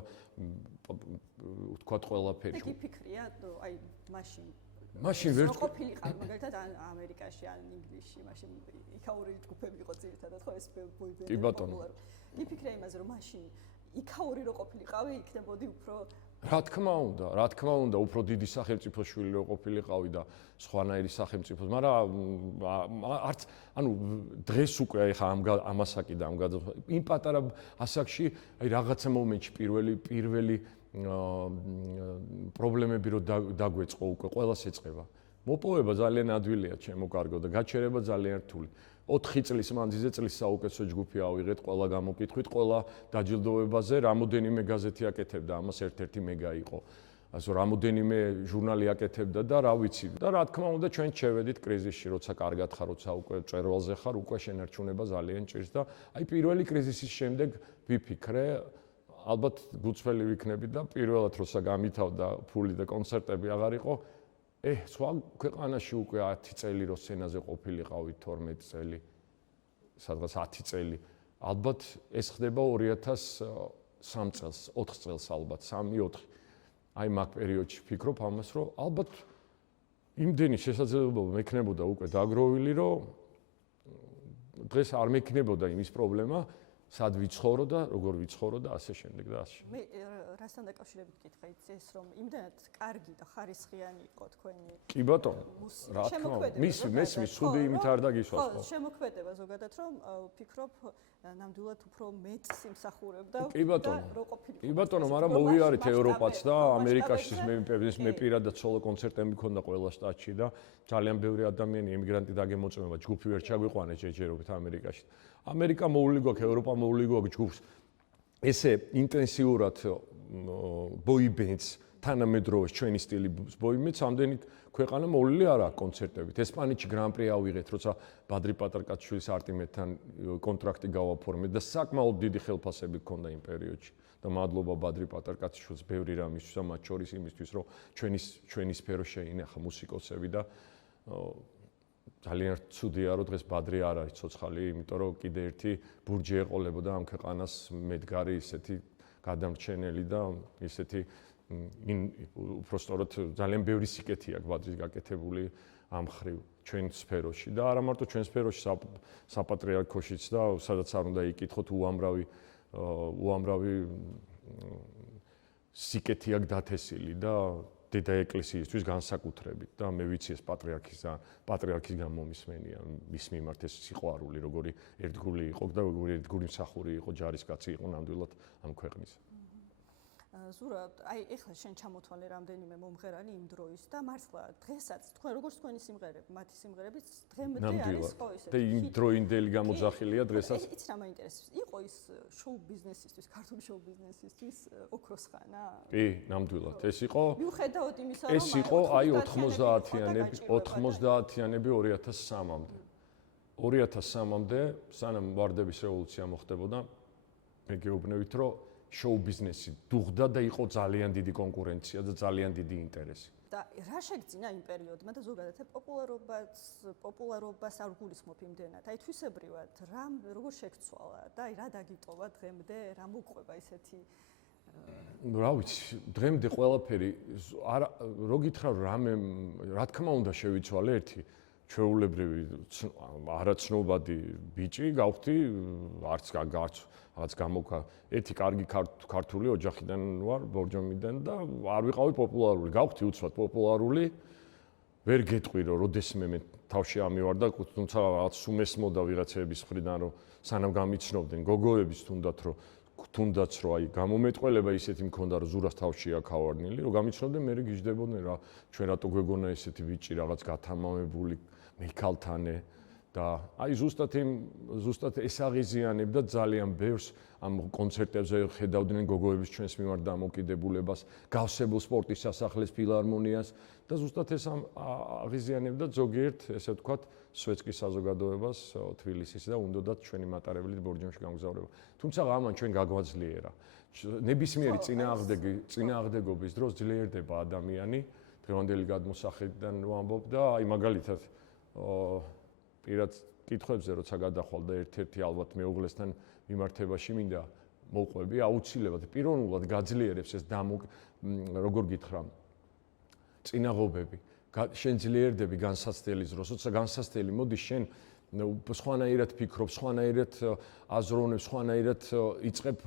ვთქვათ ყველაფერში. ეგ ფიქრია, აი მაშინ ვერ ყოფილიყავ მაგალითად ამერიკაში ან ინგლისში, მაშინ იქაური ჯგუფები იყო ძირითადად, ხო ეს ბოიბენდი. კი ბატონო. იფიქრე იმაზე, რომ მაშინ იქაური რო ყოფილიყავი, იქნებოდი უფრო რა თქმა უნდა, უფრო დიდი სახელმწიფოს შვილი რო ყოფილიყავი და სხვანაირი სახელმწიფოს, მაგრამ არც ანუ დღეს უკვე ეხა ამასაკი და ამ იმ პატარა ასაკში აი რაღაცა მომენტში პირველი პრობლემები რო დაგვეწყო უკვე ყველას ეწყება. მოპოვება ძალიან ადვილია ჩემო კარგო და გაჩერება ძალიან რთული. 4 წლის მანძილზე წლის საუკეთესო ჯგუფი ავიღეთ ყველა გამოკითხვით, ყველა დაჯილდოებაზე, რამოდენიმე გაზეთი აკეთებდა, ამას ერთ-ერთი მეგა იყო. ასე რამოდენიმე ჟურნალი აკეთებდა და რა ვიცი. და რა თქმა უნდა ჩვენ შევედით კრიზისში, როცა კარგად ხარ, როცა უკვე წერვალზე ხარ, უკვე შენარჩუნება ძალიან ჭირს და აი პირველი კრიზისის შემდეგ ვიფიქრე, ალბათ გუწველი ვიქნები და პირველად როცა გამითავდა ფული და კონცერტები აღარ იყო სხვა ქვეყანაში უკვე 10 წელი რო სცენაზე ყოფილიყავით 12 წელი, სადღაც 10 წელი. ალბათ ეს ხდება 2003 წელს, 4 წელს ალბათ, 3-4. აი მაგ პერიოდში ვფიქრობ ამას, რომ ალბათ იმდენი შესაძლებლობა მექნებოდა უკვე დაგროვილი, რომ დღეს არ მექნებოდა იმის პრობლემა, სად ვიცხოვრო და როგორ ვიცხოვრო და ასე შემდეგ და ასე. მე რასთან დაკავშირებით გითხრა ეს რომ იმდანაც კარგი და ხარისხიანი იყო თქვენი კი ბატონო რა თქმა უნდა მესმის ცუდი იმით არ დაგისვას ხო შემოქმედება ზოგადად რომ ვფიქრობ ნამდვილად უფრო მეტ სიმსახურებდა კი ბატონო მაგრამ მოვიარეთ ევროპაც და ამერიკაში მე პირადად სოლო კონცერტები მქონდა ყველა შტატში და ძალიან ბევრი ადამიანი ემიგრანტი დაგემოწმება ჯგუფი ვერ ჩაგვიყვანეს ჯერჯერობით ამერიკაში ამერიკა მოვლილი გვაქვს ევროპა მოვლილი გვაქვს ჯგუფს ესე ინტენსიურად ბოიბენდს თანამედროვე ჩვენი სტილის ბოიბენდს ამდენი ქვეყანა მოვლილი არა კონცერტებით ესპანეთში გრან-პრი ავიღეთ როცა ბადრი პატარკაცშვილის არტიმედთან კონტრაქტი გავაფორმეთ და საკმაოდ დიდი ხელფასები ჰქონდა იმ პერიოდში და მადლობა ბადრი პატარკაცშვილს ბევრი რამისთვის და მათ შორის იმისთვის რომ ჩვენი სფერო შეინახა მუსიკოსები და ძალიან ცუდია რომ დღეს ბადრი არ არის ცოცხალი იმიტომ რომ კიდე ერთი ბურჯი ეყოლებოდა ამ ქვეყანას მედგარი ისეთი გადამრჩენელი და ისეთი უბრალოდ ძალიან ბევრი სიკეთი აქვს ბადრის გაკეთებული ამ ხრივ ჩვენ სფეროში და არა მარტო ჩვენ სფეროში საპატრიარქოშიც და სადაც არ უნდა იკითხოთ უამრავი სიკეთი აქვს დათესილი და დედა ეკლესიისთვის განსაკუთრებით და მე ვიცი ეს პატრიარქის გამომისმენია მის მიმართ ეს სიყვარული როგორი ერთგული იყო და როგორი ერთგული მსახური იყო ჯარისკაცი იყო ნამდვილად ამ ქვეყნის ზურა, აი ეხლა შენ ჩამოთვალე რამდენიმე მომღერალი იმ დროის და მართლა დღესაც თქვენ როგორც თქვენი სიმღერები, მათი სიმღერებიც დღემდე არის ხო ისე. და იმ დროინდელი გამოძახილია დღესაც. იცი რა მაინტერესებს? იყო ის შოუ ბიზნესისთვის, ქართული შოუ ბიზნესისთვის ოქროს ხანა? კი, ნამდვილად. ეს იყო მიუხედავად იმისა, რომ ეს იყო აი 90-იანები 2003-მდე. 2003-მდე, სანამ ვარდების რევოლუცია მოხდებოდა, მე გეუბნებით, რომ შოუ ბიზნესი დუღდა და იყო ძალიან დიდი კონკურენცია და ძალიან დიდი ინტერესი. და რა შეგძინა იმ პერიოდმა და ზოგადად პოპულარობას არ გულისხმობ იმდენად. აი თვისებრივად როგორ შეგცვალა და აი რა დაგიტოვა დღემდე, რა მოყვება ისეთი რა ვიცი, დღემდე ყველაფერი არა რო გითხრა რა თქმა უნდა შევიცვალე ერთი ჩვეულებრივი არაცნობადი ბიჭი გავხდი, არც გამოკა. ერთი კარგი ქართული ოჯახიდან ვარ, ბორჯომიდან და არ ვიყავი პოპულარული. გავხდი უცბად პოპულარული. ვერ გეტყვი რომ როდესმე მე თავში ამივარ და თუმცა რაღაც სუმესმოდა ვიღაცების მხრიდან რომ სანამ გამიცნობდნენ გოგოების თუნდაც რომ აი გამომეტყველება ისეთი მქონდა რომ ზურას თავში აქვს ავარნილი რომ გამიცნობდნენ მე გიждდებოდნენ რა ჩვენ რატო გვეგონა ესეთი ბიჭი რაღაც გათამამებული მიქალთანე და აი ზუსტად ეს აღიზიანებდა ძალიან ბევრს ამ კონცერტებზე ხედავდნენ გოგოების ჩვენს მიმართ დამოკიდებულებას გავსებულ სპორტის სასახლეს ფილარმონიას და ზუსტად ეს აღიზიანებდა ზოგიერთ ესე ვთქვათ სვეტსკის საზოგადოებას თბილისის და უნდათ ჩვენი მატარებლით ბორჯომში გამგზავრება. თუმცა ამან ჩვენ გაგვაძლიერა. ნებისმიერი წინააღმდეგობის დროს ძლიერდება ადამიანი, დღევანდელი გადმოსახედიდან ვამბობ და აი მაგალითად პირად კითხვებზე როცა გადახვალ და ერთ-ერთი ალბათ მეუღლესთან მიმართებაში მინდა მოვყვები, აუცილებლად პიროვნულად გაძლიერებს ეს როგორ გითხრა წინაღობები. შენ ძლიერდები განსაცდელის დროს, როცა განსაცდელი მოდის შენ სხვანაირად ფიქრობ, სხვანაირად აზროვნებ, სხვანაირად იწყებ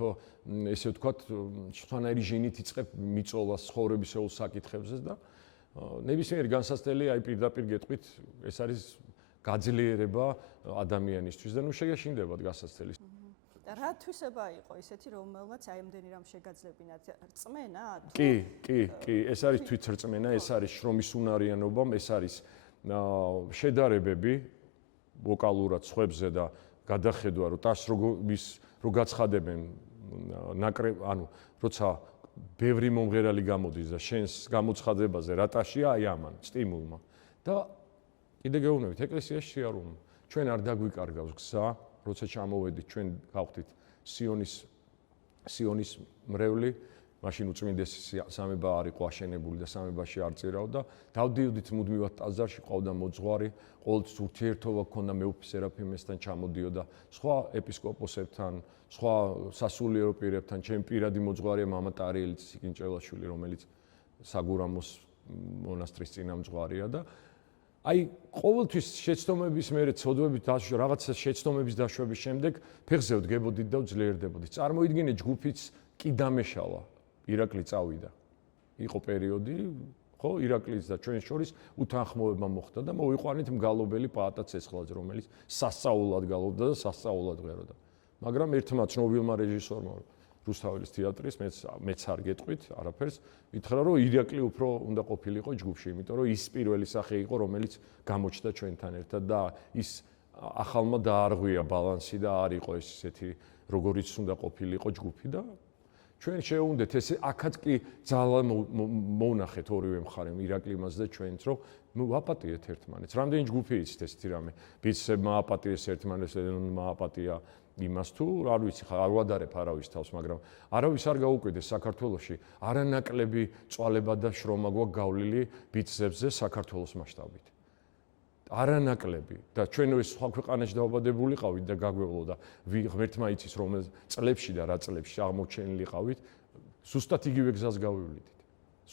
ესე ვთქვათ, სხვანაირი ჟინით იწყებ მიწოლას ცხოვრებისეულ საკითხებზე და ნებისმიერი განსაცდელი აი პირდაპირ გეტყვით, ეს არის გაძლიერება ადამიანისთვის და ნუ შეგეშინდებათ განსაცდელის. რა თვისება იყო ისეთი რომელმაც აი ამდენი რამ შეგაძლებინათ რწმენა? კი, ეს არის თვითრწმენა, ეს არის შრომის უნარიანობა, ეს არის შედარებები ვოკალურად სხვებზე და გადახედვა რომ ტას რო გაცხადებენ ანუ როცა ბევრი მომღერალი გამოდის და შენს გამოცხადებაზე რა ტაშია აი ამან სტიმულმა და კიდე გეუბნებით ეკლესიაში შეარუნა ჩვენ არ დაგვიკარგავს გზა როცა ჩამოვედით ჩვენ გავხდით სიონის მრევლი მაშინ უწმინდესი სამება არ იყო აშენებული და სამებაში არ წირავდა დავდიოდით მუდმივად ტაძარში ყავდა მოძღვარი ყოველთვის ურთიერთობა ჰქონდა მეუფე სერაფიმესთან ჩამოდიოდა სხვა ეპისკოპოსებთან სხვა სასულიერო პირებთან ჩემი პირადი მოძღვარია მამა ტარიელი სიკინჭელაშვილი რომელიც საგურამოს მონასტრის წინამძღვარია და აი ყოველთვის შეცდომების მერე ცოდვებით რაღაცა შეცდომების დაშვების შემდეგ ფეხზე ვდგებოდით და ვძლიერდებოდით. წარმოიდგინეთ ჯგუფიც კი დამეშალა. ირაკლი წავიდა. იყო პერიოდი, ხო, ირაკლის და ჩვენ შორის უთანხმოება მოხდა და მოვიყვანით მგალობელი პაატა ცეცხლაძე, რომელიც სასწაულად გალობდა და სასწაულად ღეროდა. მაგრამ ერთმა ცნობილმა რეჟისორმა რუსთაველის თეატრის მეც არ გეტყვით არაფერს ითხრა რომ ირაკლი უფრო უნდა ყოფილიყო ჯგუფში იმიტომ რომ ის პირველი სახე იყო რომელიც გამოჩნდა ჩვენთან ერთად და ის ახალმა დაარღვია ბალანსი და არ იყო ეს ისეთი როგორიც უნდა ყოფილიყო ჯგუფი და ჩვენ შეუნდეთ ეს აქაც კი ძალიან მოუნახეთ ორივე მხარემ ირაკლიმას და ჩვენც რომ ვაპატიეთ ერთმანეთს რამდენი ჯგუფი იცით ესეთი რამე ბიცებმა აპატიეს ერთმანეთს ელენონმა აპატია იმას თუ არ ვიცი ხა არ ვადარებ არავის თავს მაგრამ არავის არ გაუკვირდეს საქართველოში არანაკლები წვალება და შრომა გვაქვს გავლილი ბიცებზე საქართველოს მასშტაბით არანაკლები და ჩვენ ეს სხვა ქვეყანაში დაავადებულიყავით და გაგვევლო და ღმერთმა იცის რომელ წლებში და რა წლებში აღმოჩენილიყავით ზუსტად იგივე გზას გავივლიდით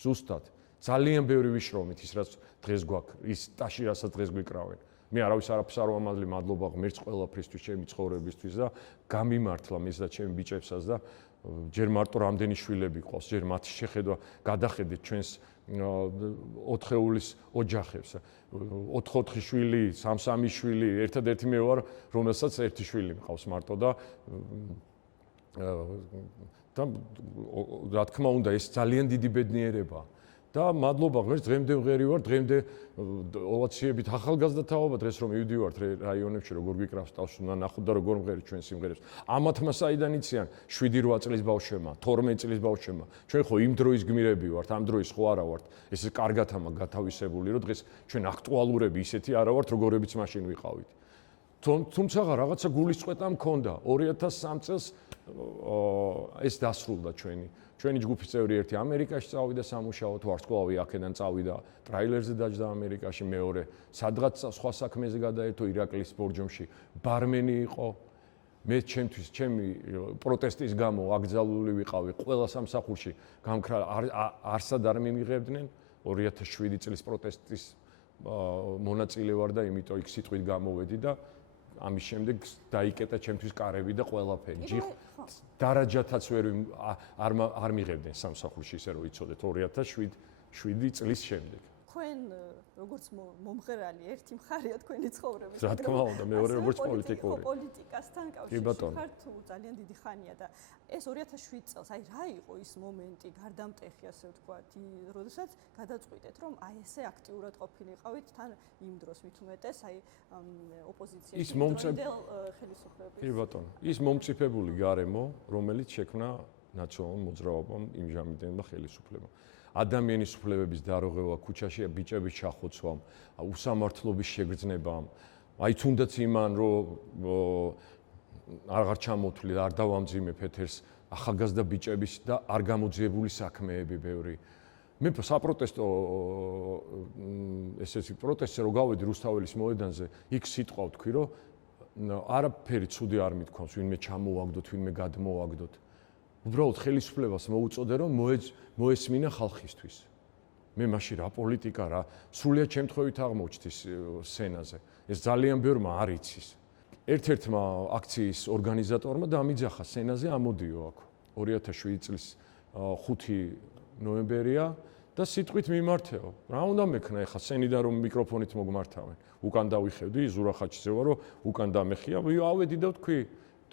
ზუსტად ძალიან ბევრი ვიშრომით ის რაც დღეს გვაქვს ის ტაში რასაც დღეს გვიკრავენ მე არავის არაფერს არ ვამადლი მადლობა ღმერთს ყველაფრისთვის ჩემი ცხოვრებისთვის და გამიმართლა მის და ჩემი ბიჭებსაც და ჯერ მარტო რამდენი შვილები ყავს ჯერ მათი შეხედვა გადახედეთ ჩვენს 4-ეულის ოჯახებს 4-4 შვილი 3-3 შვილი ერთადერთი მე ვარ რომელსაც ერთი შვილი მყავს მარტო და რა თქმა უნდა ეს ძალიან დიდი ბედნიერებაა და მადლობა ღმერთს დღემდე ვღერი ვარ დღემდე ოვაციებით ახალგაზრდა თაობა დღეს რომ მივდივართ რაიონებში როგორ გიკრავს ტავს უნდა ნახოთ და როგორ მღერებს ჩვენ სიმღერებს ამათმა საიდან იციან 7-8 წლის ბავშვებმა 12 წლის ბავშვებმა ჩვენ ხო იმ დროის გმირები ვართ ამ დროის ხო არა ვართ ეს კარგად ამა გათავისებული რომ დღეს ჩვენ აქტუალურები ისეთი არა ვართ როგორებიც მაშინ ვიყავით თუმცა რაღაცა გულისწყეთა მქონდა 2003 წელს ეს დასრულდა ჩვენი ჯგუფის წევრი ერთი ამერიკაში წავიდა სამუშაოდ, ვარსკვლავი აქედან წავიდა, ტრაილერზე დაჯდა ამერიკაში, მეორე სადღაც სხვა საქმეზე გადაერთო ირაკლის ბორჯომში, ბარმენი იყო. მე ჩემი პროტესტის გამო აკრძალული ვიყავი ყველა სამსახურში, გამქრა არსად არ მიმიღებდნენ 2007 წლის პროტესტის მონაწილე ვარ და იმიტომ იქ სიტყვით გამოვედი და ამის შემდეგ დაიკეტა ჩემთვის კარები და ყველაფერი. დარაჯათაც არ მიღებდნენ სამსახურში ისე რომ იცოდეთ 2007 წლის შემდეგ. თქვენ როგორც მომღერალი ერთი მხარეა თქვენი ცხოვრების. რა თქმა უნდა, მეორე როგორც პოლიტიკური. პოლიტიკასთან კავშირში ხართ ძალიან დიდი ხანია და ეს 2007 წელს, აი რა იყო ის მომენტი, გარდამტეხი ასე ვთქვათ, როდესაც გადაწყვიტეთ, რომ აი ესე აქტიურად ყოფილიყავით თან იმ დროს მით უმეტეს, აი ოპოზიციაში ხელისუფლების. კი ბატონო, ის მომწიფებული გარემო, რომელიც შექმნა ნაციონალურ მოძრაობამ იმჟამიდან და ხელისუფლებამ. ადამიანის უფლებების დარღვევა, ქუჩაში ბიჭების ჩახოცვა, უსამართლობის შეგრძნებამ, აი თუნდაც იმან რომ აღარ ჩამოთვლი, არ დავამძიმე ეთერს ახალგაზრდა ბიჭების და არ გამოძიებული საქმეები ბევრი. მე საპროტესტო ესეთი პროტესტზე რო გავედი რუსთაველის მოედანზე, იქ სიტყვა ვთქვი, რომ არაფერი ცუდი არ მithქვამს, ვინმე ჩამოვაგდოთ, ვინმე გადმოვაგდოთ. უბრალოდ ხელისუფლებას მოუწოდე რომ მოესმინა ხალხისთვის. მე მაშინ რა პოლიტიკა რა სრულიად შემთხვევით აღმოჩნდი სცენაზე. ეს ძალიან ბევრმა არ იცის. ერთ-ერთმა აქციის ორგანიზატორმა დამიძახა სცენაზე ამოდიო აქ. 2007 წლის 5 ნოემბერია და სიტყვით მიმართეო. რა უნდა მექნა ეხლა სცენიდან რომ მიკროფონით მოგმართავენ. უკან დავიხევდი ზურახაჩიზე ვარო, უკან დამეხია, ავედი და ვთქვი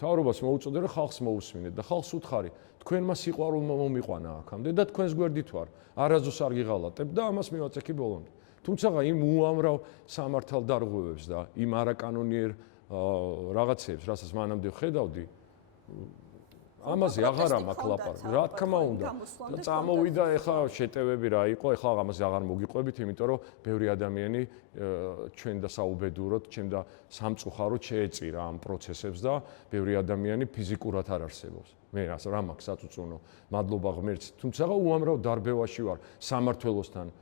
თავრობას მოუწოდე რომ ხალხს მოусმინეთ და ხალხს უთხარი თქვენმა სიყვარულმა მომიყვანა აქამდე და თქვენს გვერდით ვარ არაზოს არ გიღალატებ და ამას მივაწექი ბოლომდე თუმცა იმ უამრავ სამართალ დარღვევებს და იმ არაკანონიერ რაღაცებს რასაც მანამდე ხედავდი ამაზე აღარ მაქვს ლაპარაკი რა თქმა უნდა და წამოვიდა ეხლა შეტევები რა იყო ეხლა ამაზე აღარ მოგიყვებით იმიტომ რომ ბევრი ადამიანი ჩვენ და საუბედუროდ ჩვენ და სამწუხაროდ შეეწირა ამ პროცესებს და ბევრი ადამიანი ფიზიკურად არ არსებობს მე რა მაქვს საწუწუნო მადლობა ღმერთს თუმცა უამრავ დარბევაში ვარ სამართლოსთან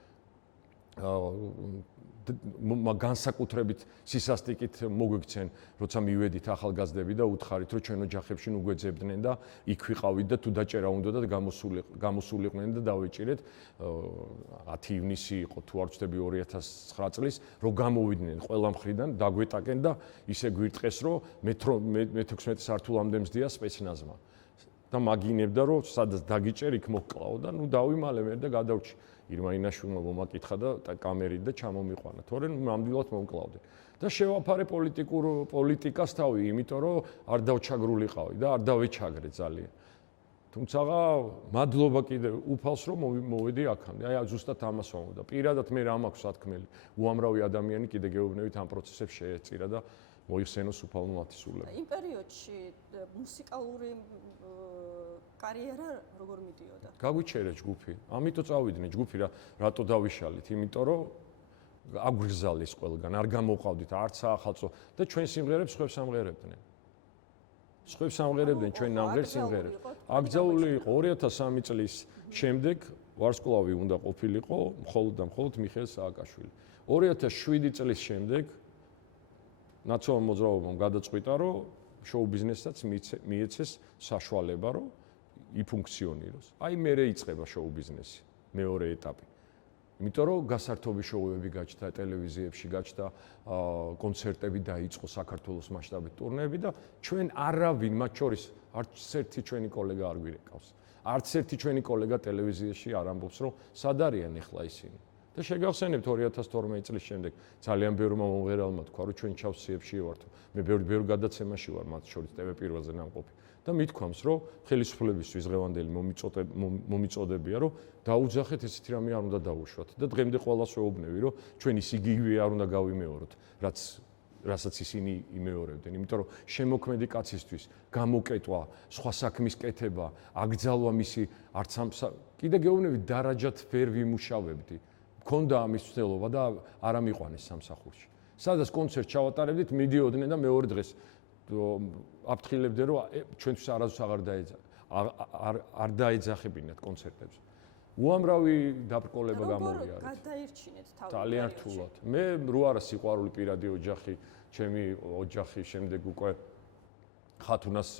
განსაკუთრებით სისასტიკით მოგვიქცენ, როცა მივედით ახალგაზრდები და უთხარით, რომ ჩვენ ოჯახებში უგვეძებდნენ და იქ ვიყავით და თუ დაჭერა უნდა და გამოსულიყვნენ და დავეჭირეთ 10 ივნისი იყო თუ არ ვცდები 2009 წლის, რომ გამოვიდნენ ყველა მხრიდან, დაგვეტაკენ და ისე გვირტყეს, რომ მე-16 სართულამდე მზდია სპეცნაზმა. და მაგინებდა, რომ სადაც დაგიჭერ, იქ მოკკლავ და ნუ დავიმალე მე და გადავრჩი. ირმა ინაშვილმა მომაკითხა და კამერით და ჩამომიყვანა. თორემ ნამდვილად მომკლავდი. და შევაფარე პოლიტიკას თავი, იმიტომ რომ არ დავჩაგრულიყავი და არ დავეჩაგრე ძალიან. თუმცა მადლობა კიდე უფალს რომ მოვედი აქამდე. აი ზუსტად ამას ვამბობ და პირადად მე რა მაქვს სათქმელი. უამრავი ადამიანი კიდე გეუბნებით ამ პროცესებს შეეწირა და მოიხსენოს უფალმა მათისულები. იმ პერიოდში მუსიკალური კარიერა როგორ მიდიოდა? გაგვიჩერე ჯგუფი. ამიტომ წავიდნენ ჯგუფი რატო დავიშალით? იმიტომ რომ აგვგზალის ყველგან, არ გამოყავდით არც ახალწო და ჩვენ სიმღერებს ხებს ამღერებდნენ. ხებს ამღერებდნენ ჩვენ ნამღერ სიმღერებს. აკრძალული იყო 2003 წლის შემდეგ ვარსკვლავი უნდა ყოფილიყო მხოლოდ და მხოლოდ მიხეილ სააკაშვილი. 2007 წლის შემდეგ ნაციონალურ მოძრაობამ გადაწყვიტა, რომ შოუ ბიზნესაც მიეცეს საშუალება, რომ იფუნქციონიროს. აი მერე იწყება შოუ ბიზნესი, მეორე ეტაპი. იმიტომ რომ გასართობი შოუები გაჩნდა ტელევიზიებში, გაჩნდა კონცერტები დაიწყო საქართველოს მასშტაბით ტურნეები და ჩვენ არავინ მათ შორის არც ერთი ჩვენი კოლეგა არ გვირეკავს. არც ერთი ჩვენი კოლეგა ტელევიზიაში არ ამბობს, რომ სად არიან ახლა ისინი. და შეგახსენებთ 2012 წლის შემდეგ ძალიან ბევრმა მომღერალმა თქვა, რომ ჩვენ ჩავსიებში ვართ. მე ბევრ გადაცემაში ვარ მათ შორის TV პირველზე ნამყოფი. და მithქვამს, რომ ხელისუფლებისთვის დღევანდელი მომიწოდებია, რომ დაუძახეთ ესეთი რამე არ უნდა დაუშვათ და დღემდე ყველას ვეუბნები, რომ ჩვენ ის იგივე არ უნდა გავიმეოროთ, რასაც ისინი იმეორებდნენ, იმიტომ რომ შემოქმედი კაცისთვის გამოკეტვა, სხვა საქმის კეთება, აკრძალვა მისი არც ამ კიდე გეუბნები დარაჯათ ვერ ვიმუშავებდი. მქონდა ამის ცდელობა და არ ამიყვანეს სამსახურში. სადაც კონცერტს ჩავატარებდით, მიდიოდნენ და მეორე დღეს აფრთხილებდნენ, რომ ჩვენთვის არასდროს არ დაეძახებინათ კონცერტებს. უამრავი დაბრკოლება გამოვიარეთ. როგორ გადაირჩინეთ თავი? ძალიან რთულად. მე რო არა სიყვარული პირადი ოჯახი, ჩემი ოჯახი შემდეგ უკვე ხათუნას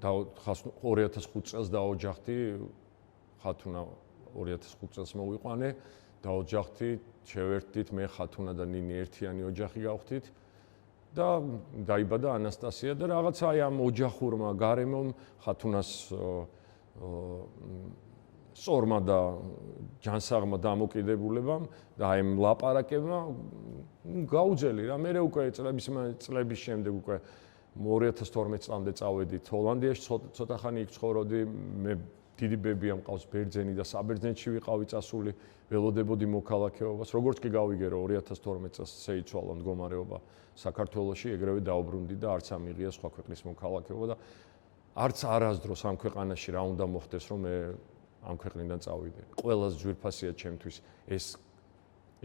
2005 წელს დაოჯახდი. ხათუნა 2005 წელს მოვიყვანე დაოჯახდით, შევერთდით, მე ხათუნა და ნინი ერთიანი ოჯახი გავხდით და დაიბადა ანასტასია და რაღაცა აი ამ ოჯახურმა გარემომ ხათუნას სწორმა და ჯანსაღმა დამოკიდებულებამ და აი ამ ლაპარაკებმა გაუძელი რა მე უკვე წლების შემდეგ უკვე 2012 წლამდე წავედით ჰოლანდიაში ცოტა ხანი იქ ცხოვრობდი მე დიდი ბებია მყავს ბერძენი და საბერძნეთში ვიყავი წასული ველოდებოდი მოქალაქეობას როგორც კი გავიგე რომ 2012 წელს შეიცვალა მდგომარეობა საქართველოში ეგრევე დაუბრუნდი და არც ამიღია სხვა ქვეყნის მოქალაქეობა და არც არასდროს ამ ქვეყანაში რა უნდა მოხდეს რომ მე ამ ქვეყნიდან წავიდე ყველაზე ძვირფასია ჩემთვის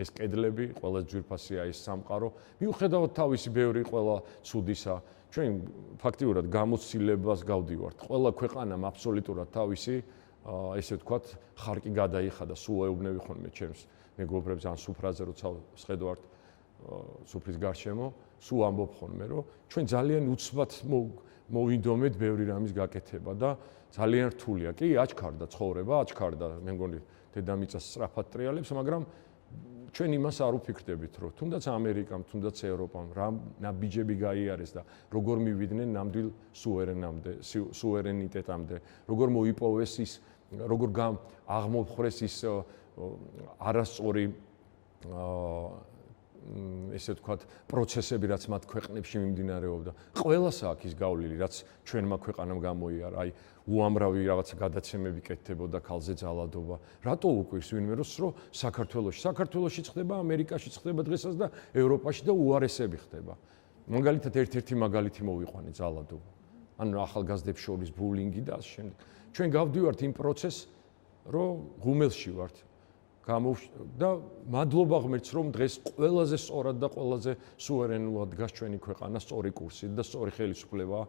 ეს კედლები ყველაზე ძვირფასია ეს სამყარო მიუხედავად თავისი ბევრი ყველა ცუდისა ჩვენ ფაქტიურად გამოცდილებას გავდივართ ყველა ქვეყანამ აბსოლუტურად თავისი ესე ვთქვათ ხარკი გადაიხადა სულ ეუბნები ხოლმე ჩემს მეგობრებს ან სუფრაზე როცა ვსხედავთ სუფრის გარშემო სულ ამბობ ხოლმე რომ ჩვენ ძალიან უცბად მოვინდომეთ ბევრი რამის გაკეთება და ძალიან რთულია კი აჩქარდა ცხოვრება აჩქარდა მე მგონი დედამიწას სწრაფად ტრიალებს მაგრამ ჩვენ იმას არ ვფიქრდებით რომ თუნდაც ამერიკამ თუნდაც ევროპამ რა ნაბიჯები გაიარეს და როგორ მივიდნენ ნამდვილ სუვერენიტეტამდე როგორ მოიპოვეს ის როგორ აღმოფხვრეს ის არასწორი ესე ვთქვათ პროცესები რაც მათ ქვეყნებში მიმდინარეობდა ყველას აქვს ის გავლილი რაც ჩვენმა ქვეყანამ გამოიარა აი უამრავი რაღაცა გადაცემები კეთდებოდა ქალზე ძალადობა რატო უკვირს ვინმე რომ საქართველოში ხდება ამერიკაში ხდება დღესაც და ევროპაში და უარესები ხდება მაგალითად ერთ-ერთი მაგალითი მოვიყვანე ძალადობა ანუ ახალგაზრდებს შორის ბულინგი და ამ შემდეგ ჩვენ გავდივართ იმ პროცესს რომ ღუმელში ვართ და მადლობა ღმერთს რომ დღეს ყველაზე სწორად და ყველაზე სუვერენულად დგას ჩვენი ქვეყანა სწორი კურსით და სწორი ხელისუფლება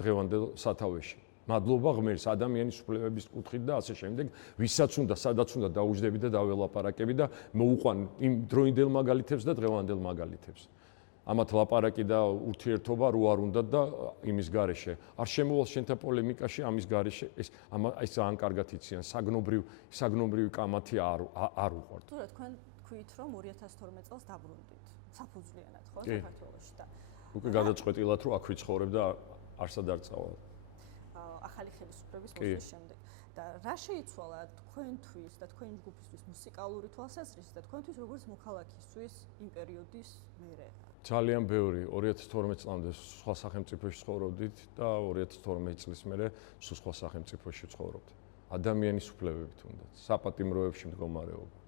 დღევანდელ სათავეში. მადლობა ღმერთს ადამიანის უფლებების კუთხით და ასე შემდეგ, ვისაც უნდა, სადაც უნდა დაუჯდები და დაველაპარაკები და მოუყვან იმ დროინდელ მაგალითებს და დღევანდელ მაგალითებს. ამათ ლაპარაკი და ურთიერთობა რო არ უნდა და იმის გარეშე. არ შემოვალ შენთან პოლემიკაში ამის გარეშე ეს ძალიან კარგად იციან. საგნობრივი კამათი არ უყვართ. თუ რა თქვენ თქვით რომ 2012 წელს დაბრუნდით საფუძვლიანად ხო საქართველოში და უკვე გადაწყვეტილად რომ აქ ვიცხოვრებ და არსად არ წავალ. ახალი ხელისუფლების მოსვლის შემდეგ და რა შეიცვალა თქვენთვის და თქვენი ჯგუფისთვის მუსიკალური თვალსაზრისით და თქვენთვის როგორც მოქალაქისთვის იმ პერიოდის მერე ძალიან ბევრი 2012 წლამდე სხვა სახელმწიფოში ცხოვრობდით და 2012 წლის მერე სულ სხვა სახელმწიფოში ცხოვრობთ. ადამიანის უფლებები თუნდაც, საპატიმროებში მდგომარეობა,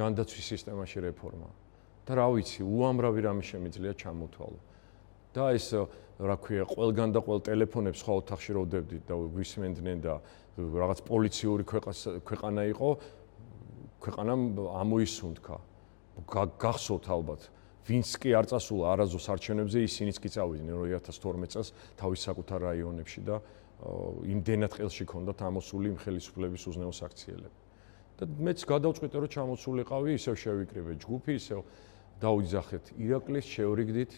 ჯანდაცვის სისტემაში რეფორმა და რა ვიცი, უამრავი რამე შემიძლია ჩამოთვალო. და ეს რა ქვია, ყველგან და ყველ ტელეფონებს სხვა ოთახში როდებდით და გვისმენდნენ და რაღაც პოლიციური ქვეყანა იყო, ქვეყანამ ამოისუნთქა. გახსოვთ ალბათ ვინც კი არ წასულა არაზოს არჩევნებზე ისინიც კი წავიდნენ 2012 წელს თავის საკუთარ რაიონებში და იმდენად ყელში ქონდათ ამოსული იმ ხელისუფლების უზნეო საქციელები. და მეც გადავწყვიტე რომ ჩამოცულიყავი, ისევ შევიკრიბე ჯგუფი, ისევ დავიძახეთ ირაკლის, შევრიგდით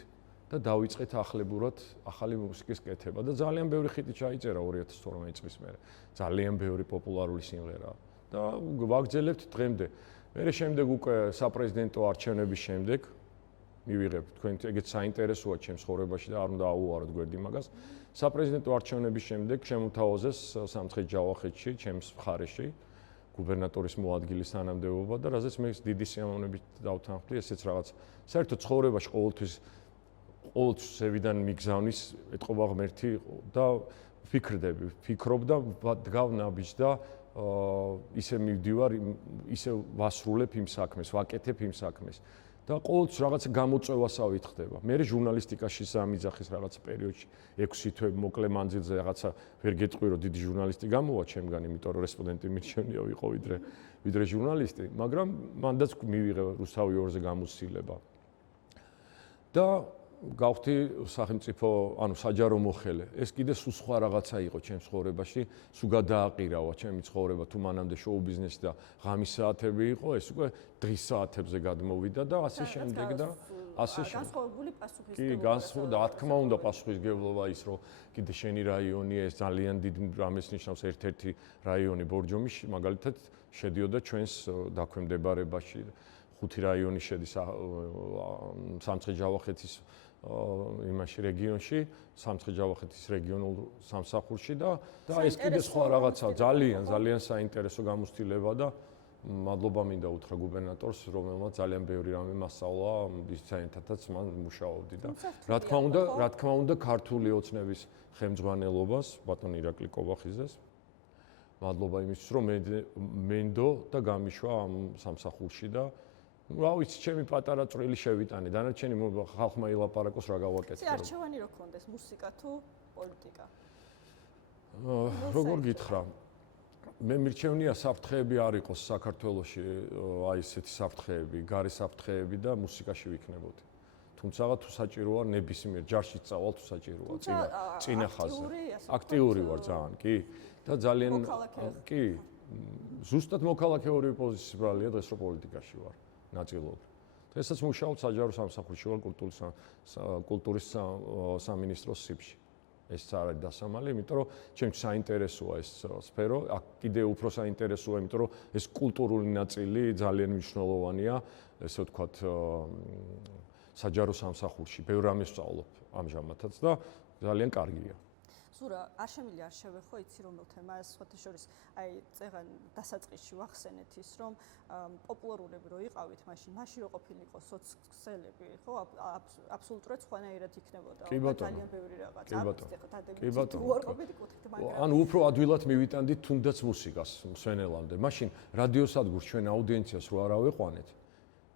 და დავიწყეთ ახლებურად ახალი მუსიკის კეთება და ძალიან ბევრი ხიტი ჩაიწერა 2012 წლის მერე. ძალიან ბევრი პოპულარული სიმღერაა და ვაგრძელებთ დღემდე. მერე შემდეგ უკვე საპრეზიდენტო არჩევნების შემდეგ მივიღებ თქვენ ეგეც საინტერესოა ჩემს ცხოვრებაში და არ უნდა აუვაროთ გვერდი მაგას. საპრეზიდენტო არჩევნების შემდეგ შემოთავაზეს სამცხე ჯავახეთში, ჩემს მხარეში, გუბერნატორის მოადგილის თანამდებობა და რაზეც მე დიდი სიამოვნებით დავთანხმდი, ესეც რაღაც საერთოდ ცხოვრებაში ყოველთვის ზევიდან მიგზავნის ეთყობა ღმერთი და ფიქრობ და დგავ ნაბიჯს და ისე მივდივარ, ისე ვასრულებ იმ საქმეს, ვაკეთებ იმ საქმეს. და ყოველთვის რაღაც გამოწვევასავით ხდება. მე ჟურნალისტიკაში სამიძახის რაღაც პერიოდში 6 თვე მოკლე მანძილზე რაღაცა ვერ გეტყვი რომ დიდი ჟურნალისტი გამოვა ჩემგან, იმიტომ რომ რესპონდენტი მირჩევნია ვიყო ვიდრე ჟურნალისტი, მაგრამ მანდაც მივიღე რუსთავი 2-ზე გამოცდილება. და გავხდი სახელმწიფო, ანუ საჯარო მოხელე. ეს კიდე სულ სხვა რაღაცა იყო ჩემს ცხოვრებაში, სულ გადააყირავა ჩემი ცხოვრება, თუ მანამდე შოუ ბიზნესი და ღამის საათები იყო, ეს უკვე დღის საათებზე გადმოვიდა და ასე შემდეგ და ასე შემდეგ. განსხვავებული პასუხისმგებლობა. კი, განსხვავებული, რა თქმა უნდა, პასუხისმგებლობა ის, რომ კიდე შენი რაიონი ეს ძალიან დიდ რამეს ნიშნავს, ერთ-ერთი რაიონი ბორჯომი, მაგალითად, შედიოდა ჩვენს დაქვემდებარებაში. 5 რაიონი შედის სამცხე-ჯავახეთის იმაში რეგიონში, სამცხე-ჯავახეთის რეგიონულ სამსახურში და ეს კიდე სხვა რაღაცა, ძალიან საინტერესო გამოცდილება და მადლობა მინდა უთხრა გუბერნატორს, რომელმაც ძალიან ბევრი რამე მასწავლა ის საერთათაც მან მუშაობდი და რა თქმა უნდა ქართული ოცნების ხელმძღვანელობას ბატონ ირაკლი კობახიძეს მადლობა იმისთვის რომ მენდო და გამიშვა ამ სამსახურში და რა ვიცი, ჩემი პატარა წვრილი შევიტანე. დანარჩენი ხალხმა ილაპარაკოს რა გავაკეთო. არჩევანი რო გქონდეს, მუსიკა თუ პოლიტიკა? როგორ გითხრა? მე მირჩევნია საფრთხეები არ იყოს საქართველოში, აი ესეთი საფრთხეები, გარი საფრთხეები და მუსიკაში ვიქნებოდი. თუმცა თუ საჭიროა ნებისმიერ ჯარში წავალ თუ საჭიროა წინა ხაზზე. აქტიური ვარ ძალიან, კი. და ძალიან კი. ზუსტად მოქალაქეური პოზიციის ბრალია დღეს რო პოლიტიკაში ვარ. ნაწილობრივ. დღესაც მუშაობ საჯარო სამსახურში ვარ კულტურის სამინისტროს სიბში. ეს არის დასამალი, იმიტომ რომ ჩემს საინტერესოა ეს სფერო, აქ კიდე უფრო საინტერესოა, იმიტომ რომ ეს კულტურული ნაწილი ძალიან მნიშვნელოვანია, ესე ვთქვათ, საჯარო სამსახურში. ბევრ რამეს ვსწავლობ ამჟამადაც და ძალიან კარგია. ზურა, არ შემიძლია არ შევეხო, იცი რომელ თემას, სხვათა შორის, აი, წეგან დასაწყისში ვახსენეთ ის, რომ პოპულარულები რო იყავით მაშინ რო ყოფილიყო სოციალები, ხო, აბსოლუტურად სხვანაირად იქნებოდა. ძალიან ბევრი რაღაც. კი ბატონო. უარყოფითი კუთხით, მაგრამ ანუ უფრო ადვილად მივიტანდით თუნდაც მუსიკას მსვენელამდე. მაშინ რადიოსადგურს ჩვენ აუდიენციას რო არ ავეყვანეთ,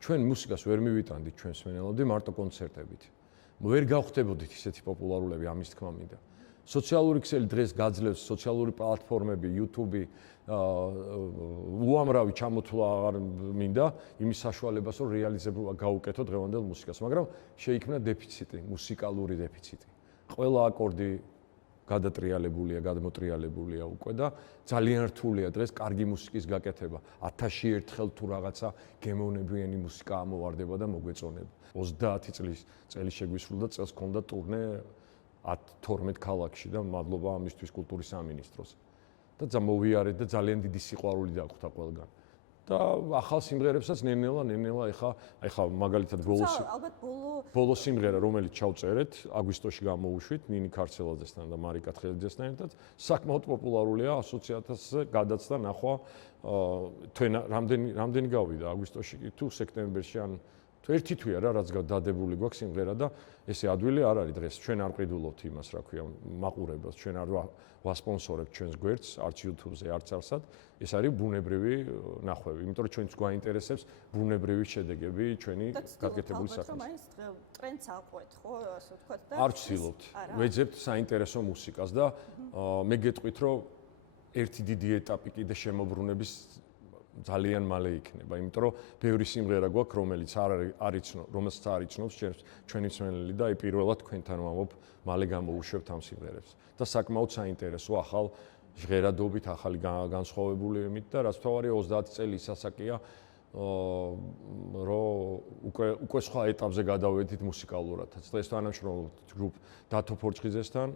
ჩვენ მუსიკას ვერ მივიტანდით ჩვენ მსვენელამდე მარტო კონცერტებით. ვერ გავხდებოდით ისეთი პოპულარულები ამის თქმა მინდა. სოციალური ქსელი დღეს გაძლევს სოციალური პლატფორმები, YouTube, უამრავი ჩამოთვლა არ მინდა იმის საშუალებას, რომ რეალიზებულა გაუკეთო დღევანდელ მუსიკას, მაგრამ შეიქმნა დეფიციტი, მუსიკალური დეფიციტი. ყველა აკორდი გადატრიალებულია, გადმოტრიალებულია უკვე და ძალიან რთულია დღეს კარგი მუსიკის გაკეთება. 1000-ში ერთხელ თუ რაღაცა გემოვნებიანი მუსიკა ამოვარდება და მოგვეწონება. 30 წელი შეგვისრულდა, წელს ჰქონდა ტურნე 12 ქალაქში და მადლობა ამისთვის კულტურის სამინისტროს. და მოვიარეთ და ძალიან დიდი სიყვარული დაგვხვდა ყველგან. და ახალ სიმღერებსაც ნენელა ეხა მაგალითად ბოლო სიმღერა რომელიც ჩავწერეთ, აგვისტოში გამოვუშვით ნინი ქარცელაძესთან და მარიკა თხელიძესთან ერთად, საკმაოდ პოპულარულია ასოციაციაზე გადაცდა ნახვა თქვენ რამდენი გავიდა აგვისტოში თუ სექტემბერში ან ერთი თვეა რა რაც დადებული გვაქვს სიმღერა და ესე ადვილი არ არის დღეს ჩვენ არ ყიდულობთ იმას რა ქვია მაყურებელს ჩვენ არ ვასპონსორებთ ჩვენს გვერდს არც YouTube-ზე არც არსად ეს არის ბუნებრივი ნახვევი იმიტომ რომ ჩვენც გვაინტერესებს ბუნებრივი შედეგები ჩვენი გაკეთებული საქმის ტრენდს აყვეთ ხო ასე ვთქვათ და არ ვცდილობთ ვეძებთ საინტერესო მუსიკას და მე გეტყვით რომ ერთი დიდი ეტაპი კიდე შემოbrunების ძალიან მალე იქნება, იმიტომ რომ ბევრი სიმღერა გვაქვს, რომელიც რომელსაც არ იცნობს ჩვენი მსმენელი და აი პირველად თქვენთან ვამბობ, მალე გამოვუშვებთ ამ სიმღერებს. და საკმაოდ საინტერესო ახალ ჟღერადობით, ახალი განსხვავებული ემით და რაც თავარი 30 წელი სასაკია, რომ უკვე სხვა ეტაპზე გადავედით მუსიკალურადაც. და ეს თანამშრომლობთ ჯგუფ დათო ფორჭხიძესთან,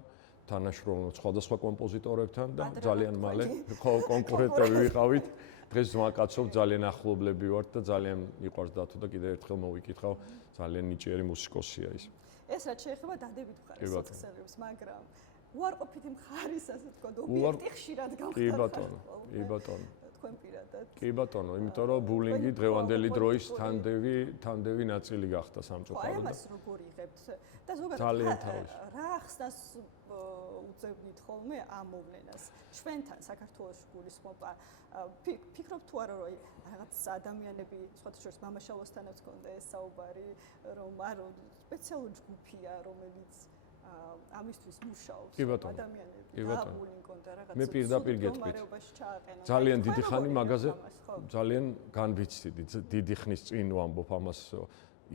თანამშრომლობთ სხვადასხვა კომპოზიტორებთან და ძალიან მალე კონკურენტები ვიყავით. დღეს ვაკაცობ ძალიან ახლობლები ვართ და ძალიან მიყვარს დათო და კიდევ ერთხელ მოვიკითხავ ძალიან ნიჭიერი მუსიკოსია ის. ეს რაც შეეხება დადებით მხარეს სოციალებს, მაგრამ უარყოფითი მხარის ასე თქვა ობიექტი ხშირად გავხდა. კი ბატონო, კი ბატონო. თქვენ პირადად. კი ბატონო, იმიტომ რომ ბულინგი დღევანდელი დროის თანდევი ნაწილი გახდა სამწუხაროდ. აი ამას როგორ იღებთ და ზოგადად რა ახსნას უძებნით ხოლმე ამ მოვლენას ჩვენთან საქართველოს გულისხმობა ფიქრობ თუ არა რომ რაღაც ადამიანები სხვათა შორის მამაშალოსთანაც გქონდა ეს საუბარი რომ არო სპეციალური ჯგუფია რომელიც ამისთვის მუშაობს ადამიანები დაბულინგონ და რაღაც მე პირდაპირ გეტყვით ძალიან დიდი ხანი მაგაზე ძალიან განვიცდიდი დიდი ხნის წინ ვამბობ ამას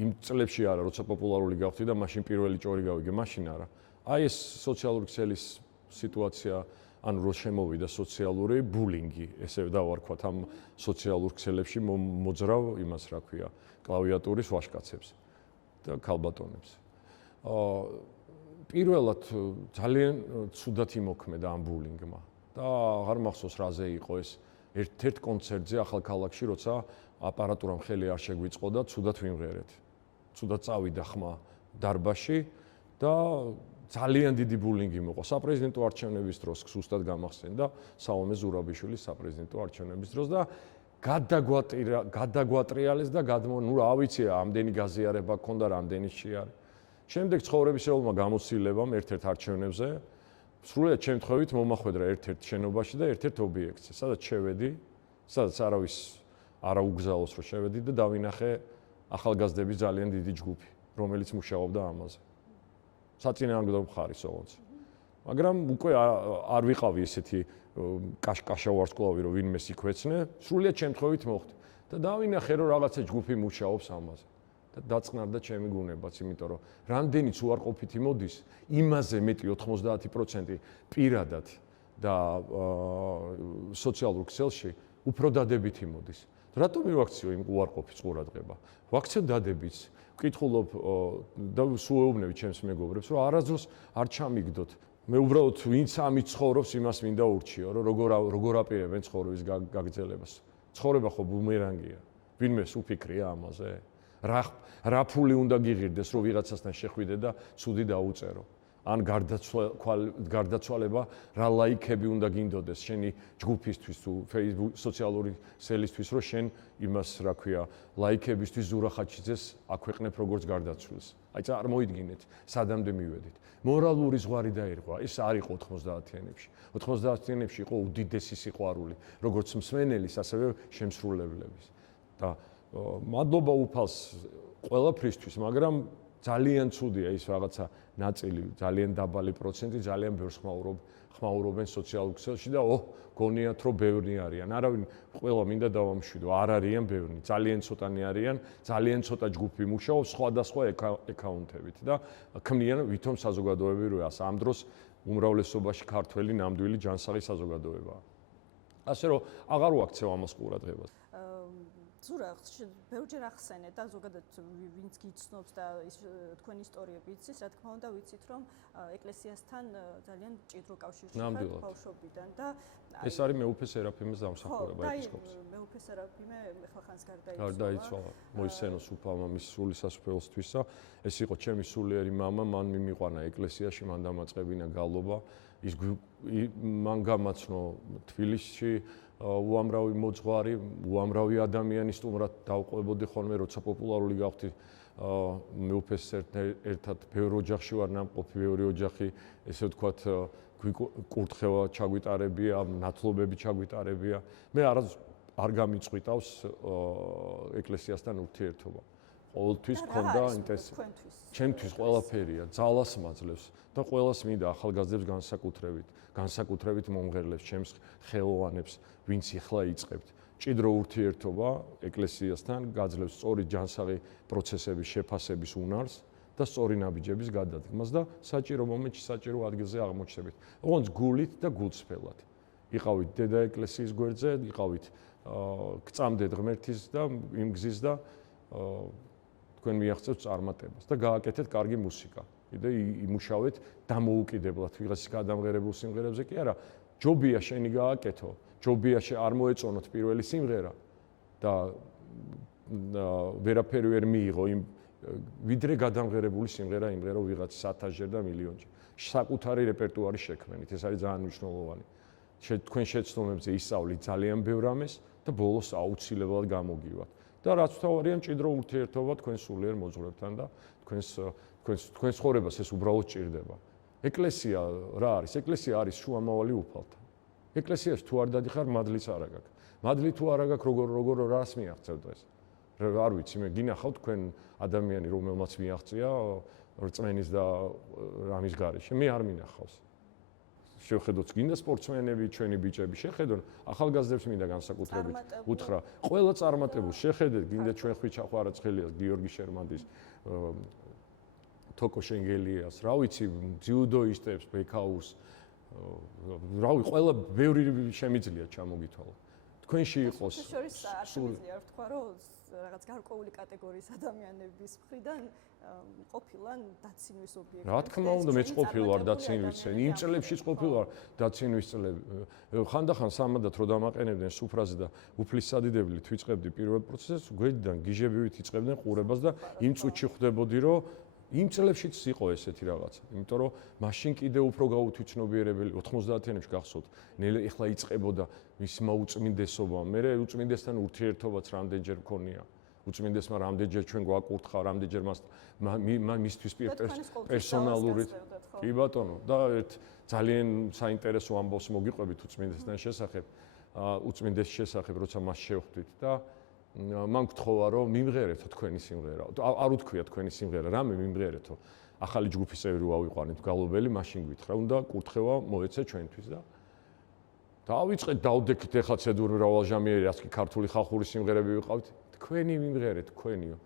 იმ წლებში არა როცა პოპულარული გავხდი და მაშინ პირველი ჭორი გავიგე მაშინ არა აი ეს სოციალური ქსელის სიტუაცია ანუ რო შემოვიდა სოციალური ბულინგი ესე დავარქვათ ამ სოციალურ ქსელებში მოძრავ იმას რა ქვია კლავიატურის ვაშკაცებს და ქალბატონებს. პირველად ძალიან ცუდად იმოქმედა ამ ბულინგმა და აღარ მახსოვს რაზე იყო ეს ერთ კონცერტზე ახალქალაქში, როცა აპარატურამ ხელი არ შეგვიწყო და ცუდად ვიმღერეთ. ცუდად წავიდა ხმა დარბაზში და ძალიან დიდი ბულინგი მოყვა. საპრეზიდენტო არჩევნების დროს სუსტად გამახსენდა საომე ზურაბიშვილის საპრეზიდენტო არჩევნების დროს და გადაგვატრიალეს და ნუ რა ვიცი, ამდენი გაზიარება ქონდა, რამდენი შეარი. შემდეგ ცხოვრებისეულმა გამოცდილებამ ერთ-ერთ არჩევნებზე სრულიად შემთხვევით მომახვედრა ერთ-ერთ შენობაში და ერთ-ერთ ობიექტზე, სადაც შევედი, სადაც არავის არ აუგზავნოს რომ შევედი და დავინახე ახალგაზრდების ძალიან დიდი ჯგუფი, რომელიც მუშაობდა ამაზე. საწინააღმდეგო მხარის ოღონდ. მაგრამ უკვე არ ვიყავი ესეთი კაშკაშა ვარსკვლავი, რომ ვინმეს იქვეცნე, სრულიად შემთხვევით მოხდი და დავინახე რომ რაღაცა ჯგუფი მუშაობს ამაზე. და დაწყნარდა ჩემი გუნებაც, იმიტომ რომ რამდენიც უარყოფითი მოდის, იმაზე მეტი 90% პირადად და სოციალურ ქსელში უფრო დადებითი მოდის. რატომ მივაქციო იმ უარყოფით ყურადღება? ვაქციო დადებიც. ვკითხულობ და სუეუბნები ჩემს მეგობრებს, რომ არასდროს არ ჩამიგდოთ. მე უბრალოდ ვინც ამით ცხოვრობს, იმას მინდა ურჩიო, რომ როგორ აპირებენ ცხოვრების გაგრძელებას. ცხოვრება ხო ბუმერანგია. ვინმეს უფიქრია ამაზე? რა ფული უნდა გიღირდეს, რომ ვიღაცასთან შეხვიდე და ცუდი დაუწერო. ან გარდაცვალება, რა ლაიქები უნდა გინდოდეს შენი ჯგუფისთვის თუ Facebook სოციალური ქსელისთვის, რომ შენ იმას, რა ქვია, ლაიქებისთვის ზურახაჩიძეს აქვეყნებ როგორც გარდაცვლილს. აი წარმოიდგინეთ, სადამდე მივედით. მორალური ზღვარი დაირღვა, ეს არ იყო 90-იანებში. 90-იანებში იყო უდიდესი სიყვარული, როგორც მსმენელის, ასევე შემსრულებლების. და მადლობა უფალს ყველაფრისთვის, მაგრამ ძალიან ცუდია ის რაღაცა ნაწილი, ძალიან დაბალი პროცენტი, ძალიან ბევრს ხმაურობენ სოციალურ ქსელში და გონიათ რომ ბევრი არიან. არავინ ყველა მინდა დავამშვიდო, არ არიან ბევრი, ძალიან ცოტანი არიან, ძალიან ცოტა ჯგუფი მუშაობს სხვადასხვა აკაუნტებით და ქმნიან ვითომ საზოგადოებრივ როლს. ამ დროს უმრავლესობაში ქართველი ნამდვილი ჯანსაღი საზოგადოებაა. ასე რომ აღარ ვაქცევ ამას ყურადღებას. ზურა, ბევრჯერ ახსენეთ და ზოგადად ვინც გიცნობს და ის თქვენი ისტორიები იცის, რა თქმა უნდა ვიცით, რომ ეკლესიასთან ძალიან მჭიდრო კავშირში ხართ ბავშვობიდან და ეს არის მეუფე სერაფიმეს დამსახურება ეპისკოპოსი. მეუფე სერაფიმე ხალხანს გარდაიცვალა. მოისცენოს უფალმა მის სული სასუფეველსთვისა. ეს იყო ჩემი სულიერი მამა, მან მიმიყვანა ეკლესიაში, მან დამაწყებინა გალობა. მან გამაცნო თბილისში უამრავი მოძღვარი, უამრავი ადამიანი სტუმრად დავყვებოდი ხოლმე, როცა პოპულარული გავხდი მეუფეს ერთად ბევრ ოჯახში ვარ ნამყოფი, ბევრი ოჯახი, ესე ვთქვათ, კურთხევა ჩაგვიტარებია, ნათლობები ჩაგვიტარებია. მე არ გამიწყვიტავს ეკლესიასთან ურთიერთობა. ყოველთვის მქონდა ინტერესი. ჩემთვის ყველაფერია, ძალას მაძლევს და ყველას მინდა ახალგაზრდებს განსაკუთრებით მომღერლებს, ჩემს ხელოვანებს, ვინც ეხლა იწყებთ. მჭიდრო ურთიერთობა ეკლესიასთან გაძლევს სწორი ჯანსაღი პროცესების შეფასების უნარს და სწორი ნაბიჯების გადადგმას და საჭირო მომენტში საჭირო ადგილზე აღმოჩნდებით. ოღონდ გულით და გულწრფელად. იყავით დედა ეკლესიის გვერდზე, იყავით გწამდეთ ღმერთის და იმ გზის და თქვენ მიაღწევთ წარმატებას და გააკეთეთ კარგი მუსიკა. კიდე იმუშავეთ დამოუკიდებლად ვიღაცის გადამღერებულ სიმღერებზე კი არა, ჯობია შენი გააკეთო, ჯობია არ მოეწონოთ პირველი სიმღერა და ვერაფერი ვერ მიიღო იმ ვიდრე გადამღერებული სიმღერა იმღერო ვიღაცის 1000-ჯერ და მილიონჯერ. საკუთარი რეპერტუარი შექმნით, ეს არის ძალიან მნიშვნელოვანი. თქვენ შეცდომებზე ისწავლით ძალიან ბევრ ამას და ბოლოს აუცილებლად გამოგივათ. და რაც თავარია მჭიდრო ურთიერთობა თქვენ სულიერ მოძღვრებთან და თქვენ ცხოვრებას ეს უბრალოდ ჭირდება. ეკლესია რა არის? ეკლესია არის შუამავალი უფალთან. ეკლესიაში თუ არ დადიხარ, მადლიც არ აგაქვს. მადლი თუ არ აგაქვს, როგორ რას მიაღწევ დღეს? არ ვიცი, მე გინახავ თქვენ ადამიანი, რომელმაც მიაღწია რწმენის და ამის გარეშე. მე არ მინახავს. შევხედოთ, გინდა სპორტსმენები, ჩვენი ბიჭები, შეხედონ, ახალგაზრდებს მინდა განსაკუთრებით უთხრა. ყველა წარმატებულს შეხედეთ, გინდა ჩვენ ხვიჩა ხვარაცხელიას, გიორგი შერმანდის, თოკო შენგელიას, რა ვიცი, ძიუდოისტებს, ბექაურს, რა ვიცი, ყველა ბევრი შემიძლია ჩამოგითვალო. თქვენში იყოს შორის შემიძლია ვთქვა, რომ რაღაც გარკვეული კატეგორიის ადამიანების მხრიდან ყოფილა დაცინვის ობიექტი. რა თქმა უნდა, მეც ყოფილი ვარ დაცინვის წელი. იმ წლებშიც ყოფილი ვარ დაცინვის წლები. ხანდახან სამადად რო დამაყენებდნენ სუფრაზე და უფლის სადიდებლით ვიწყებდი პირველ პროცესს, გვერდიდან გიჟებივით იწყებდნენ ყურებას და იმ წუთში ხვდებოდი, რომ იმ წლებშიც იყო ესეთი რაღაცა. იმიტომ რომ მაშინ კიდე უფრო გაუთვითცნობიერებელი 90-იანებში გახსოვთ. ნელ ეხლა იწყებოდა მის მოუწმინდესობა. მე უწმინდესთან ურთიერთობაც რამდენჯერ მქონია. უწმინდესმა რამდენჯერ ჩვენ გვაკურთხა, რამდენჯერ მისთვის პერსონალურად. კი ბატონო, და ერთ ძალიან საინტერესო ამბავს მოგიყვებით უწმინდესთან შესახებ, უწმინდეს შესახებ, როცა მას შევხვდით და მან გთხოვა, რომ მიმღერეთო თქვენი სიმღერა. არ უთქვია თქვენი სიმღერა, რამე მიმღერეთო. ახალი ჯგუფის წევრი ავიყვანეთ გალობელი, მაშინ გვითხრა, უნდა კურთხევა მოეცე ჩვენთვის და დავიწყეთ დავდექით ეხლა ცედური მრავალჟამიერი, რაც კი ქართული ხალხური სიმღერები ვიყავით. თქვენი მიმღერეთ, თქვენიო.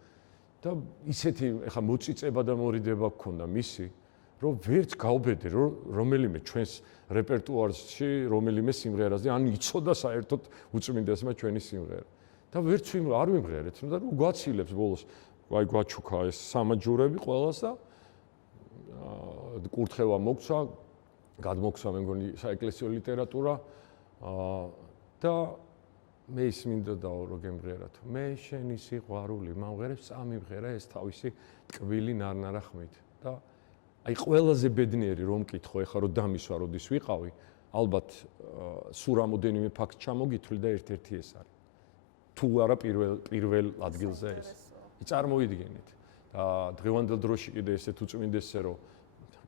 და ისეთი ეხლა მოწიწება და მორიდება გქონდა მისი, რომ ვერც გავბედე, რომ რომელიმე ჩვენს რეპერტუარში რომელიმე სიმღერაზე ან იცოდა საერთოდ უწმინდესმა ჩვენი სიმღერა. და ვერც არ ვიმღერეთ, და გვაცილებს ბოლოს, აი გვაჩუქა ეს სამაჯურები ყველას და კურთხევა მოგცა, გადმოგცა მე მგონი საეკლესიო ლიტერატურა და მე ის მინდოდაო რომ გემღერათ. მე შენი სიყვარული მამღერებს ამიმღერა ეს თავისი ტკბილი ნარნარა ხმით და აი ყველაზე ბედნიერი რომ მკითხო ეხლა რომ დამისვა როდის ვიყავი, ალბათ სულ რამოდენიმე ფაქტ ჩამოგითვლი და ერთ-ერთი ეს არის. თუ არა პირველ ადგილზე ეს. წარმოიდგინეთ. და დღევანდელ დროში კიდე ესეთ უწმინდესზე რომ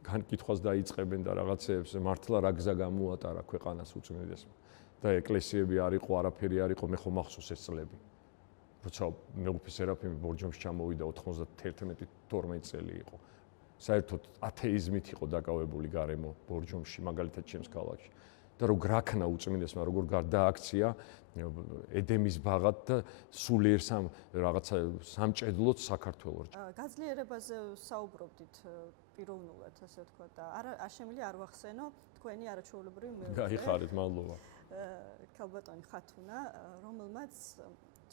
განკითხვას დაიწყებენ და რაღაცეებს მართლა რა გზა გამოატარა ქვეყანას უწმინდესმა. და ეკლესიები არ იყო, არაფერი არ იყო, მე ხომ მახსოვს ეს წლები. როცა მეუფე სერაფიმი ბორჯომში ჩამოვიდა 91-12 წელი იყო. საერთოდ ათეიზმით იყო დაკავებული გარემო ბორჯომში, მაგალითად ჩემს ქალაქში. და რო გრაქნა უწმინდესმა, როგორ გარდააქცია ედემის ბაღად და სულიერ რაღაცა სამჭედლოდ საქართველოში. გაძლიერებაზე საუბრობდით პიროვნულად, ასე ვთქვა და აშემილი არ ვახსენო თქვენი არაჩვეულებრივი მეუღლე. გაიხარეთ, მადლობა. ქალბატონი ხათუნა, რომელმაც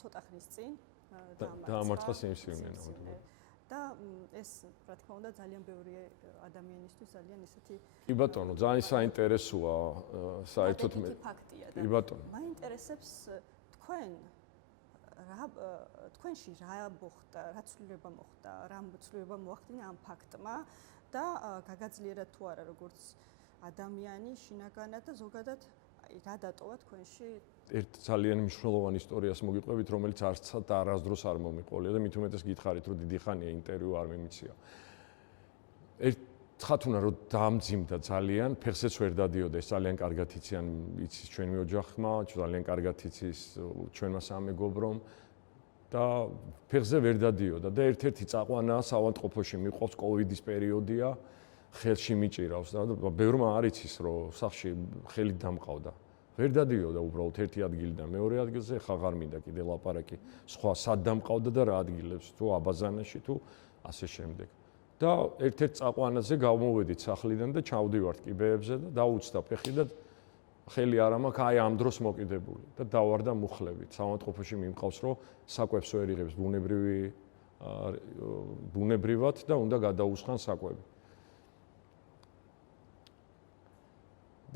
ცოტა ხნის წინ დაამარცხა სიმსივნე ნამდვილად. და ეს რა თქმა უნდა ძალიან ბევრი ადამიანისთვის ძალიან ისეთი კი ბატონო, ძალიან საინტერესოა საერთოდ მე ფაქტია და კი ბატონო. მაინტერესებს თქვენში რა მოხდა, რა ცვლილება მოხდა, რა ცვლილება მოახდინა ამ ფაქტმა და გაგაძლიერა თუ არა როგორც ადამიანი შინაგანად და ზოგადად რა დატოვა თქვენში ერთ ძალიან მნიშვნელოვან ისტორიას მოგიყვებით, რომელიც არცად არასდროს არ მომიყოლია და მით უმეტეს გითხარით, რომ დიდი ხანია ინტერვიუ არ მიმიცია. ერთ ხათუნა რომ დამძიმდა ძალიან, ფეხზეც ვერ დადიოდა, ეს ძალიან კარგად იციან, იცის ჩვენი ოჯახმა, ძალიან კარგად იცის ჩვენმა სამეგობრომ და ფეხზე ვერ დადიოდა და ერთ-ერთი წაყვანა საავადმყოფოში მიყვავს კოვიდის პერიოდია, ხელში მიჭირავს და ბევრმა არ იცის, რომ სახში ხელი დამყავდა. ვერ დადიოდა უბრალოდ ერთი ადგილიდან მეორე ადგილზე, ხა აღარ მინდა კიდე ლაპარაკი, სხვა სად დამყავდა და რა ადგილებს, თუ აბაზანაში თუ ასე შემდეგ. და ერთ-ერთ წაყვანაზე გავმოვედით სახლიდან და ჩავდივართ კიბეებზე და დაუცდა ფეხი და ხელი არ ამაქვს, აი ამ დროს მოკიდებული და დავარდა მუხლებით. საავადმყოფოში მიმყავს, რომ საკვებს ვერ იღებს ბუნებრივად და უნდა გადაუსხან საკვები.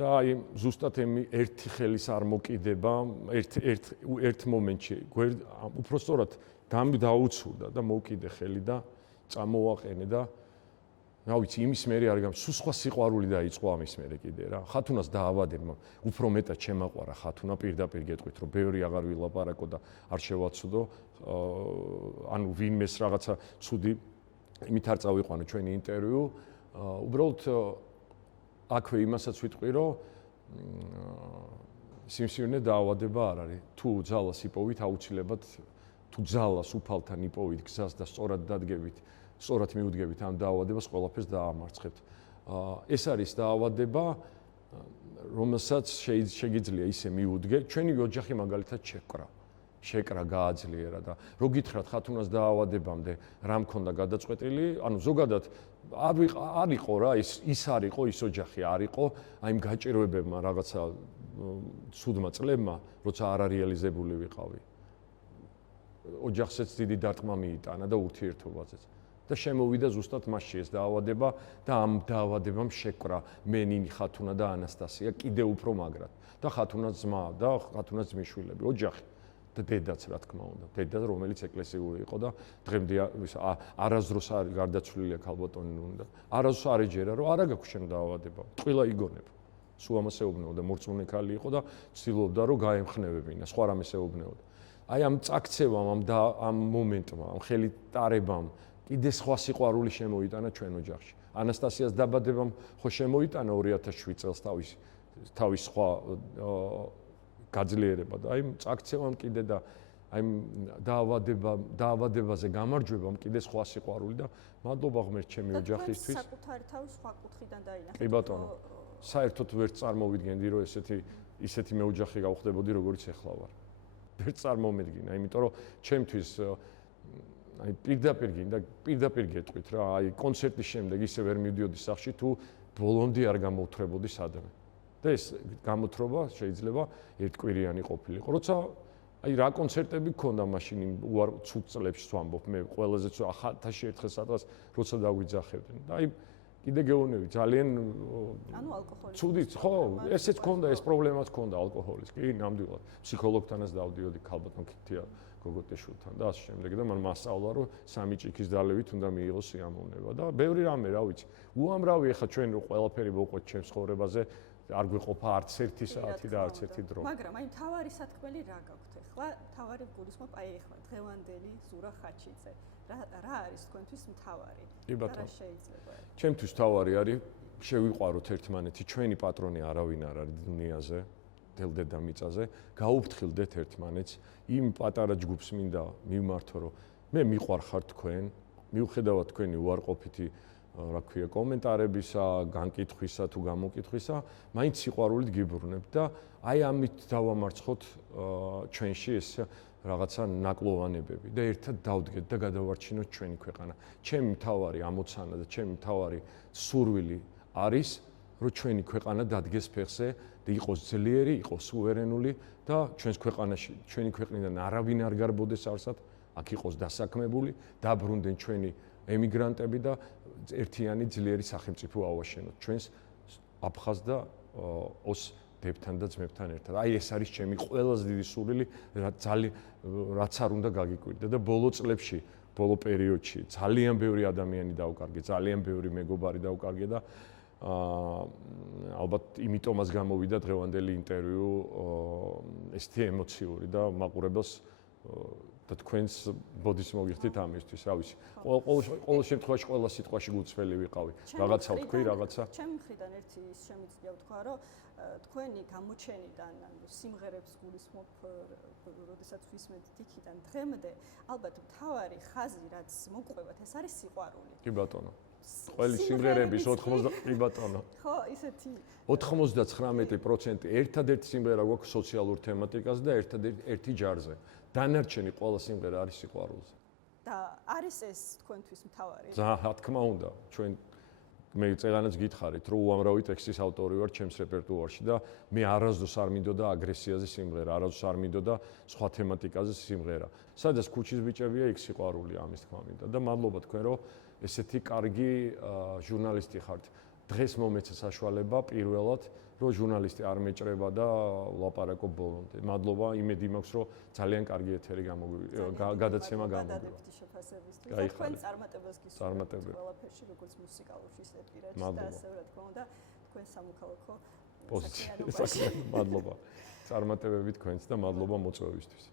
და აი ზუსტად ერთი ხელის არ მოკიდება ერთ მომენტში უпростоრად დაუცურდა და მოკიდე ხელი და წამოვაყენე და რა ვიცი იმის მერე არ გამ სულ სხვა სიყვარული დაიწყო ამის მერე კიდე რა ხათუნას დაავადებმა უფრო მეტად შემაყვარა ხათუნა პირდაპირ გეტყვით რომ ბევრი აღარ ვილაპარაკო და არ შევაცოდო ანუ ვინმეს რაღაცა ცუდი იმით არ წავიყვანო ჩვენი ინტერვიუ უბრალოდ აქვე იმასაც ვიტყვი, რომ სიმსივნე დაავადება არ არის. თუ ძალას იპოვით, აუცილებლად თუ ძალას უფალთან იპოვით გზას და სწორად დადგებით, სწორად მიუდგებით ამ დაავადებას, ყველაფერს დაამარცხებთ. ეს არის დაავადება, რომელსაც შეგიძლია ისე მიუდგე. ჩვენი ოჯახი მაგალითად შეკრა გააძლიერა და რო გითხრათ ხათუნას დაავადებამდე რა მქონდა გადაწყვეტილი, ანუ ზოგადად არ იყო რა ის არ იყო ის ოჯახი არ იყო აი იმ გაჭირვებებმა რაღაცა ცუდმა წლებმა როცა არ არეალიზებული ვიყავი ოჯახსაც დიდი დარტყმა მიიტანა და ურთიერთობაზეც და შემოვიდა ზუსტად მასში ეს დაავადება და ამ დაავადებამ შეკვრა მე ნინი ხათუნა და ანასტასია კიდევ უფრო მაგრად და ხათუნას ძმა და ხათუნას ძმისშვილები ოჯახი და დედაც რა თქმა უნდა დედა რომელიც ეკლესიური იყო და დღემდე არასდროს არის გარდაცვლილია ქალბატონი უნდა არასდროს არ ეჯერა რომ არა გაქვს შენ დაავადება ტყილა იგონება სულ ამას ეუბნეოდა მორწმუნე ქალი იყო და ცდილობდა რომ გაემხნევებინა სხვა რამეს ეუბნეოდა აი ამ წაქცევამ ამ მომენტმა ამ ხელით ტარებამ კიდე სხვა სიყვარული შემოიტანა ჩვენ ოჯახში ანასტასიას დაბადებამ ხო შემოიტანა 2007 წელს თავის სხვა გაძლიერება და აი წაქცევამ კიდე და აი დაავადებაზე გამარჯვებამ კიდე სხვა სიყვარული და მადლობა ღმერთ ჩემი ოჯახისთვის საკუთარი თავის სხვა კუთხიდან დაინახეთ კი ბატონო საერთოდ ვერ წარმოვიდგენდი რომ ისეთი მეოჯახე გავხდებოდი როგორც ეხლა ვარ ვერ წარმომედგინა იმიტომ რომ ჩემთვის აი პირდაპირ გეტყვით რა აი კონცერტის შემდეგ ისე ვერ მივდიოდი სახში თუ ბოლომდე არ გამოვთრებოდი სადმე და ეს გამოთრობა შეიძლება ერთკვირიანი ყოფილიყო როცა აი რა კონცერტები გქონდა მაშინ უარ ცუდ წლებში ვამბობ მე ყველაზე ათასში ერთხელ სადღაც როცა დაგვიძახებდნენ და აი კიდე გეუბნები ძალიან ანუ ალკოჰოლი ცუდით ხო ესეც გქონდა ეს პრობლემაც გქონდა ალკოჰოლის კი ნამდვილად ფსიქოლოგთანაც დავდიოდი ქალბატონ ქითია გოგოტეშვილთან და ასე შემდეგ და მან მასწავლა რომ სამი ჭიქის დალევით უნდა მიიღოს სიამოვნება და ბევრი რამე რა ვიცი უამრავი ახლა ჩვენ რო ყველაფერი ვუყვეთ ჩემს ცხოვრებაზე არ გვეყოფა არც ერთი საათი და არც ერთი დრო მაგრამ აი თავარი სათქმელი რა გაქვთ ახლა თავარი გულისხმობ აი ახლა დღევანდელი ზურა ხაჩიძე რა არის თქვენთვის მთავარი რა შეიძლება ჩემთვის მთავარი არის შევიყვაროთ ერთმანეთი ჩვენი პატრონი არავინ არ არის დუნიაზე დედამიწაზე გაუფრთხილდეთ ერთმანეთს იმ პატარა ჯგუფს მინდა მივმართო რომ მე მიყვარხარ თქვენ მიუხედავად თქვენი უარყოფითი რა ქვია კომენტარებისა განკითხვისა თუ გამოკითხვისა მაინც სიყვარულით გიბრუნებ და აი ამით დავამარცხოთ ჩვენში ეს რაღაცა ნაკლოვანებები და ერთად დავდგეთ და გადავარჩინოთ ჩვენი ქვეყანა ჩემი მთავარი ამოცანა და ჩემი მთავარი სურვილი არის რომ ჩვენი ქვეყანა დადგეს ფეხზე და იყოს ძლიერი იყოს სუვერენული და ჩვენს ქვეყანაში ჩვენი ქვეყნიდან არავინ არ გარბოდეს არსად აქ იყოს დასაქმებული დაბრუნდნენ ჩვენი ემიგრანტები და ერთიანი ძლიერი სახელმწიფო ავაშენოთ ჩვენს აფხაზ და ოს დებთან და ძმებთან ერთად. აი ეს არის ჩემი ყველაზე დიდი სურვილი, რაც არ უნდა გაგიკვირდა და ბოლო წლებში, ბოლო პერიოდში ძალიან ბევრი ადამიანი დაუკარგე, ძალიან ბევრი მეგობარი დაუკარგე და ალბათ იმიტომაც გამოვიდა დღევანდელი ინტერვიუ ესეთი ემოციური და მაყურებელს და თქვენს ბოდის მოგიხდით ამისთვის, რა ვიცი. ყოველ შემთხვევაში ყველა სიტყვაში გულწრფელი ვიყავი. რაღაცა ვთქვი, რაღაცა. ჩემი მხრიდან ერთი ის შემიძლია ვთქვა, რომ თქვენი გამოჩენიდან, ანუ სიმღერებს გულისხმობ, როდესაც ვისმენთ იქიდან დღემდე, ალბათ მთავარი ხაზი, რაც მოგყვებათ, ეს არის სიყვარული. კი ბატონო. ყველი სიმღერების 80 კი ბატონო. ხო, ისეთი 99% ერთადერთი სიმღერა გვაქვს სოციალურ თემატიკაზე და ერთადერთი ჯარზე. დანარჩენი ყველა სიმღერა არის სიყვარულზე. და არის ეს თქვენთვის მთავარი? რა თქმა უნდა, ჩვენ მე წეგანაც გითხარით, რომ უამრავი ტექსტის ავტორი ვარ ჩემს რეპერტუარში და მე არასდროს არ მინდოდა აგრესიაზე სიმღერა, არასდროს არ მინდოდა სხვა თემატიკაზე სიმღერა. სადაც ქუჩის ბიჭებია, იქ სიყვარული ამის თქმა მინდა და მადლობა თქვენ, რომ ესეთი კარგი ჟურნალისტი ხართ. დღეს მომეცა საშუალება პირველად, რომ ჟურნალისტი არ მეჭრება და ვლაპარაკობ ბოლომდე. მადლობა, იმედი მაქვს, რომ ძალიან კარგი ეთერი გადაცემა გამოგვიყვება. თქვენ წარმატებას გისურვებთ ყველაფერში, როგორც მუსიკალურში, ისე პირადში და ასე რა თქმა უნდა, თქვენ სამოქალაქო პოზიციაზე. მადლობა. წარმატებები თქვენს და მადლობა მოწვევისთვის.